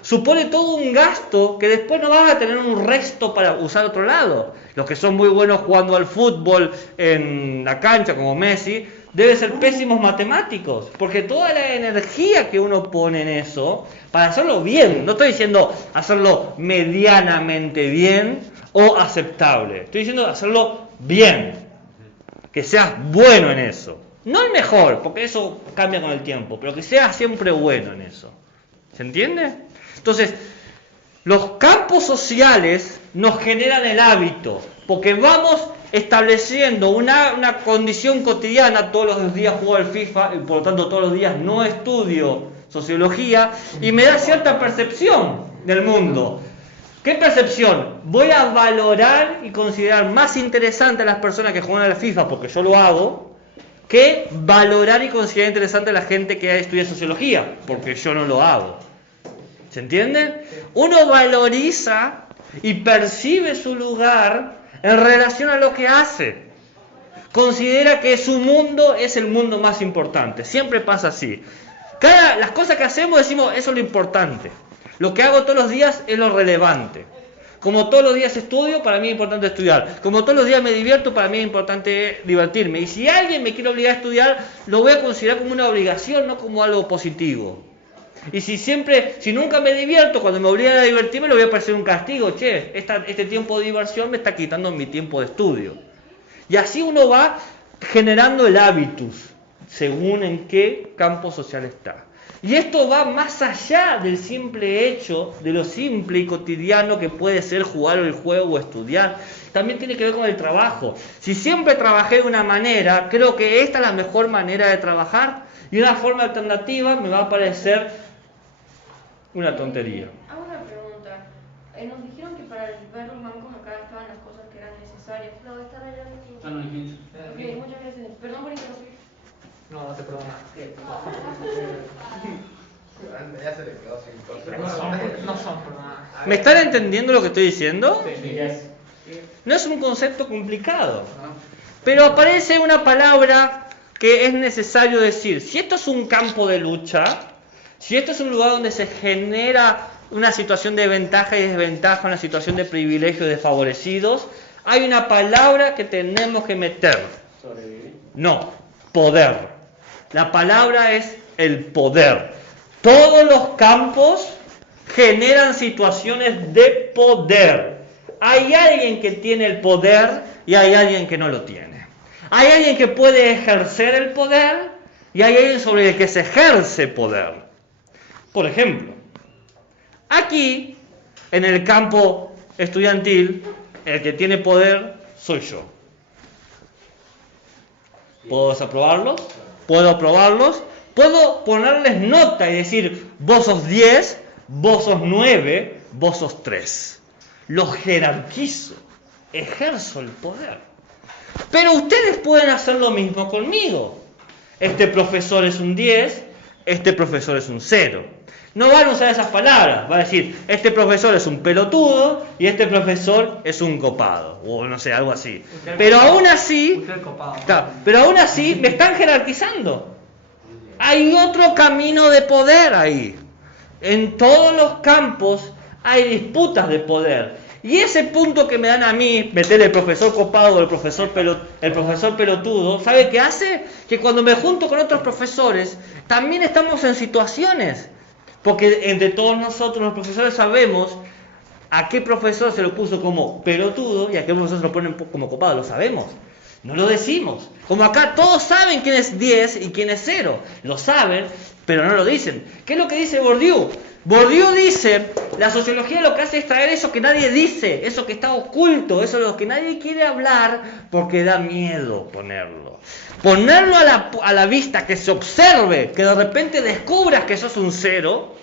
supone todo un gasto que después no vas a tener un resto para usar otro lado. Los que son muy buenos jugando al fútbol en la cancha, como Messi, deben ser pésimos matemáticos, porque toda la energía que uno pone en eso, para hacerlo bien, no estoy diciendo hacerlo medianamente bien o aceptable, estoy diciendo hacerlo bien, que seas bueno en eso. No el mejor, porque eso cambia con el tiempo, pero que seas siempre bueno en eso. ¿Se entiende? Entonces, los campos sociales nos generan el hábito, porque vamos estableciendo una condición cotidiana. Todos los días juego al FIFA y por lo tanto todos los días no estudio sociología y me da cierta percepción del mundo. ¿Qué percepción? Voy a valorar y considerar más interesante a las personas que juegan al FIFA, porque yo lo hago, que valorar y considerar interesante a la gente que estudia sociología, porque yo no lo hago. ¿Se entiende? Uno valoriza y percibe su lugar en relación a lo que hace. Considera que su mundo es el mundo más importante. Siempre pasa así. Las cosas que hacemos decimos, eso es lo importante. Lo que hago todos los días es lo relevante. Como todos los días estudio, para mí es importante estudiar. Como todos los días me divierto, para mí es importante divertirme. Y si alguien me quiere obligar a estudiar, lo voy a considerar como una obligación, no como algo positivo. Y si nunca me divierto, cuando me obligan a divertirme, lo voy a parecer un castigo. Che, este tiempo de diversión me está quitando mi tiempo de estudio. Y así uno va generando el hábitus, según en qué campo social está. Y esto va más allá del simple hecho, de lo simple y cotidiano que puede ser jugar el juego o estudiar. También tiene que ver con el trabajo. Si siempre trabajé de una manera, creo que esta es la mejor manera de trabajar. Y una forma alternativa me va a parecer una tontería. Hago una pregunta. Nos dijeron que para limpiar los bancos acá estaban las cosas que eran necesarias. No, está rayando. Ya no dijiste. Ok, muchas gracias. Perdón por interrumpir. No, no te perdonas. Ya se le quedó sin cosas. No son perdonadas. ¿Me están entendiendo lo que estoy diciendo? Sí, yes. No es un concepto complicado. Pero aparece una palabra que es necesario decir. Si esto es un campo de lucha, si esto es un lugar donde se genera una situación de ventaja y desventaja, una situación de privilegios y desfavorecidos, hay una palabra que tenemos que meter. ¿Sobrevivir? No, poder. La palabra es el poder. Todos los campos generan situaciones de poder. Hay alguien que tiene el poder y hay alguien que no lo tiene. Hay alguien que puede ejercer el poder y hay alguien sobre el que se ejerce poder. Por ejemplo, aquí, en el campo estudiantil, el que tiene poder soy yo. ¿Puedo desaprobarlos? ¿Puedo aprobarlos? ¿Puedo ponerles nota y decir, vos sos 10, vos sos 9, vos sos 3? Los jerarquizo, ejerzo el poder. Pero ustedes pueden hacer lo mismo conmigo. Este profesor es un 10, este profesor es un 0. No van a usar esas palabras, va a decir, este profesor es un pelotudo y este profesor es un copado, o no sé, algo así. Pero aún así, me están jerarquizando. Hay otro camino de poder ahí. En todos los campos hay disputas de poder. Y ese punto que me dan a mí, meter el profesor copado o el profesor pelotudo, ¿sabe qué hace? Que cuando me junto con otros profesores, también estamos en situaciones. Porque entre todos nosotros los profesores sabemos a qué profesor se lo puso como pelotudo y a qué profesor se lo ponen como copado. Lo sabemos. No lo decimos. Como acá todos saben quién es 10 y quién es 0. Lo saben, pero no lo dicen. ¿Qué es lo que dice Bourdieu? Bourdieu dice, la sociología lo que hace es traer eso que nadie dice, eso que está oculto, eso de lo que nadie quiere hablar porque da miedo ponerlo. Ponerlo a la vista, que se observe, que de repente descubras que sos un 0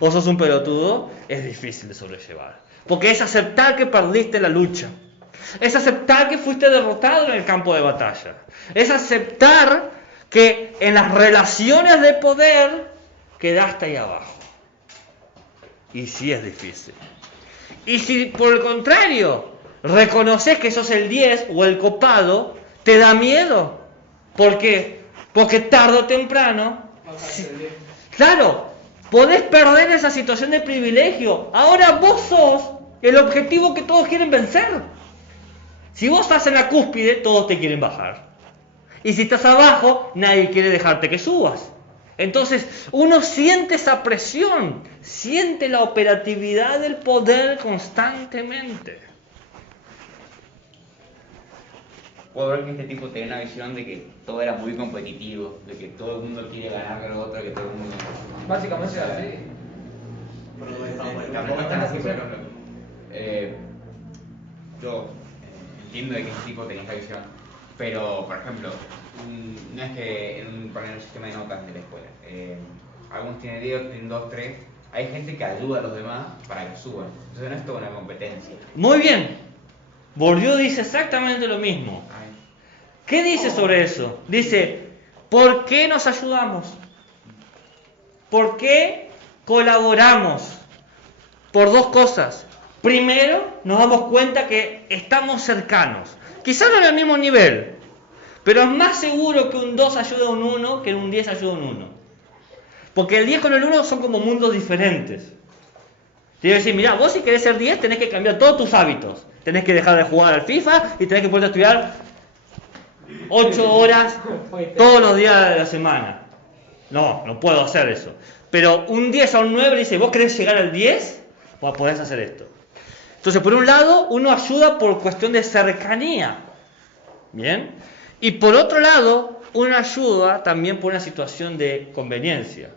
o sos un pelotudo, es difícil de sobrellevar. Porque es aceptar que perdiste la lucha. Es aceptar que fuiste derrotado en el campo de batalla. Es aceptar que en las relaciones de poder quedaste ahí abajo. Y sí es difícil. Y si por el contrario reconoces que sos el 10 o el copado, te da miedo. ¿Por qué? Porque tarde o temprano, claro, podés perder esa situación de privilegio. Ahora vos sos el objetivo que todos quieren vencer. Si vos estás en la cúspide, todos te quieren bajar. Y si estás abajo, nadie quiere dejarte que subas. Entonces, uno siente esa presión, siente la operatividad del poder constantemente. Puedo ver que este tipo tenía una visión de que todo era muy competitivo, de que todo el mundo quiere ganar al otro, que todo el mundo... Básicamente es así. Tampoco están así, por ejemplo. Yo entiendo de que este tipo tenía esta visión, pero, por ejemplo, no es que poner un sistema de notas de la escuela. Algunos tienen 10, tienen 2, 3. Hay gente que ayuda a los demás para que suban. Entonces no es toda una competencia. Muy bien. Bourdieu dice exactamente lo mismo. ¿Qué dice sobre eso? Dice, ¿por qué nos ayudamos? ¿Por qué colaboramos? Por dos cosas. Primero, nos damos cuenta que estamos cercanos. Quizás no en el mismo nivel, pero es más seguro que un 2 ayude a un 1 que un 10 ayude a un 1. Porque el 10 con el 1 son como mundos diferentes. Te digo decir, mirá, vos si querés ser 10 tenés que cambiar todos tus hábitos. Tenés que dejar de jugar al FIFA y tenés que ponerte a estudiar 8 horas todos los días de la semana. No puedo hacer eso. Pero un 10 a un 9 le dice, ¿vos querés llegar al 10? Pues podés hacer esto. Entonces, por un lado, uno ayuda por cuestión de cercanía. ¿Bien? Y por otro lado, uno ayuda también por una situación de conveniencia.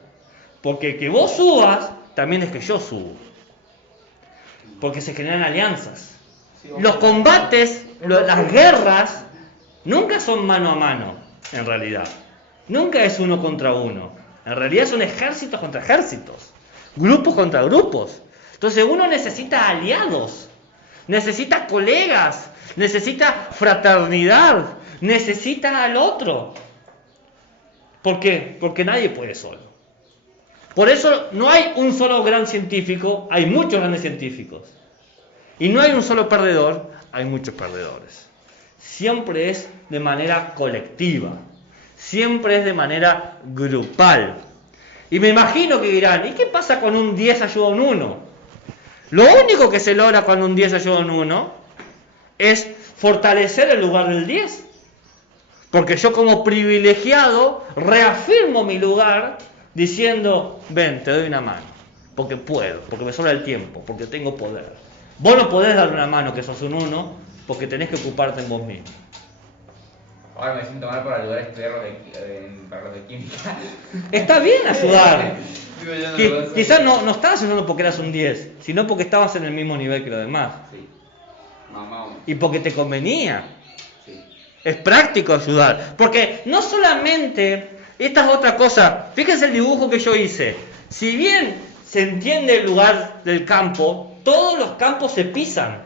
Porque que vos subas, también es que yo subo. Porque se generan alianzas. Los combates, las guerras, nunca son mano a mano, en realidad. Nunca es uno contra uno. En realidad son ejércitos contra ejércitos. Grupos contra grupos. Entonces uno necesita aliados. Necesita colegas. Necesita fraternidad. Necesita al otro. ¿Por qué? Porque nadie puede solo. Por eso no hay un solo gran científico, hay muchos grandes científicos. Y no hay un solo perdedor, hay muchos perdedores. Siempre es de manera colectiva. Siempre es de manera grupal. Y me imagino que dirán, ¿y qué pasa con un 10 ayuda a un 1? Lo único que se logra cuando un 10 ayuda a un 1 es fortalecer el lugar del 10. Porque yo como privilegiado reafirmo mi lugar diciendo, ven, te doy una mano. Porque puedo, porque me sobra el tiempo, porque tengo poder. Vos no podés dar una mano que sos un 1 porque tenés que ocuparte en vos mismo. Ahora me siento mal por ayudar a estudiar para los de química. Está bien ayudar. Digo, yo no lo voy a hacer. Quizás no estabas ayudando porque eras un 10, sino porque estabas en el mismo nivel que los demás. Sí. Mamá. Y porque te convenía. Sí. Es práctico ayudar. Porque no solamente, esta es otra cosa. Fíjense el dibujo que yo hice. Si bien se entiende el lugar del campo, todos los campos se pisan.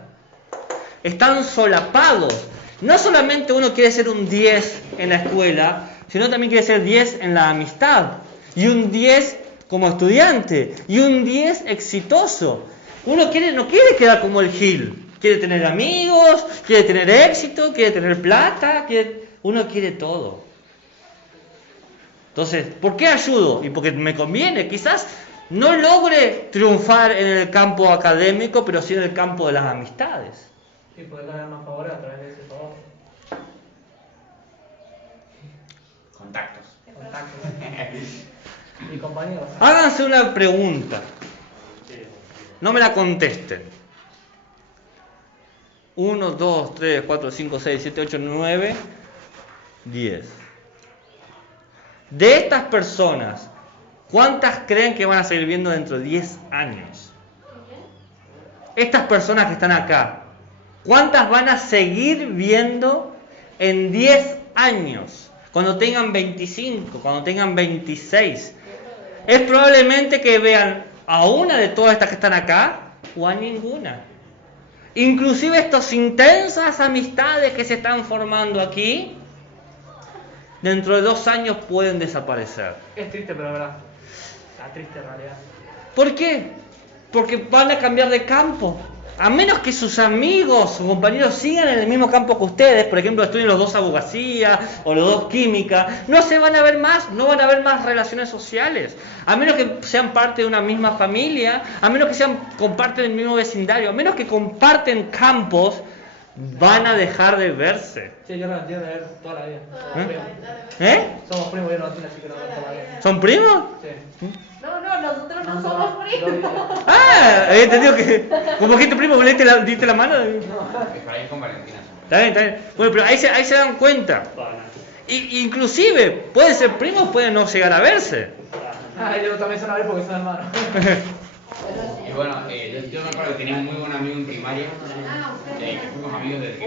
Están solapados. No solamente uno quiere ser un 10 en la escuela, sino también quiere ser 10 en la amistad. Y un 10 como estudiante. Y un 10 exitoso. Uno no quiere quedar como el Gil. Quiere tener amigos, quiere tener éxito, quiere tener plata, uno quiere todo. Entonces, ¿por qué ayudo? Y porque me conviene. Quizás no logre triunfar en el campo académico, pero sí en el campo de las amistades. Y poder ganar más favores a través de ese favor. Contactos. Y compañeros. Háganse una pregunta. No me la contesten. 1, 2, 3, 4, 5, 6, 7, 8, 9, 10. De estas personas, ¿cuántas creen que van a seguir viendo dentro de 10 años? Estas personas que están acá, ¿cuántas van a seguir viendo en 10 años? Cuando tengan 25, cuando tengan 26. Es probablemente que vean a una de todas estas que están acá o a ninguna. Inclusive estas intensas amistades que se están formando aquí, dentro de 2 años pueden desaparecer. Es triste, pero es verdad. La triste realidad. ¿Por qué? Porque van a cambiar de campo. A menos que sus amigos o compañeros sigan en el mismo campo que ustedes, por ejemplo, estudien los 2 abogacía o los 2 química, no se van a ver más, no van a haber más relaciones sociales. A menos que sean parte de una misma familia, a menos que comparten el mismo vecindario, a menos que comparten campos, van a dejar de verse. Sí, yo no lo entiendo de él toda la vida. Somos primos y yo no entiendo, así que no toda la vida. ¿Son primos? Sí. No, nosotros no somos primos. Ah, he entendido que como que tu primo le diste la mano. Es para ir con Valentina. Está bien. Bueno, pero ahí se dan cuenta. Inclusive, pueden ser primos, pueden no llegar a verse. Ellos también son a ver porque son hermanos. Y bueno, yo me acuerdo que tenía un muy buen amigo en primaria, que fuimos amigos desde que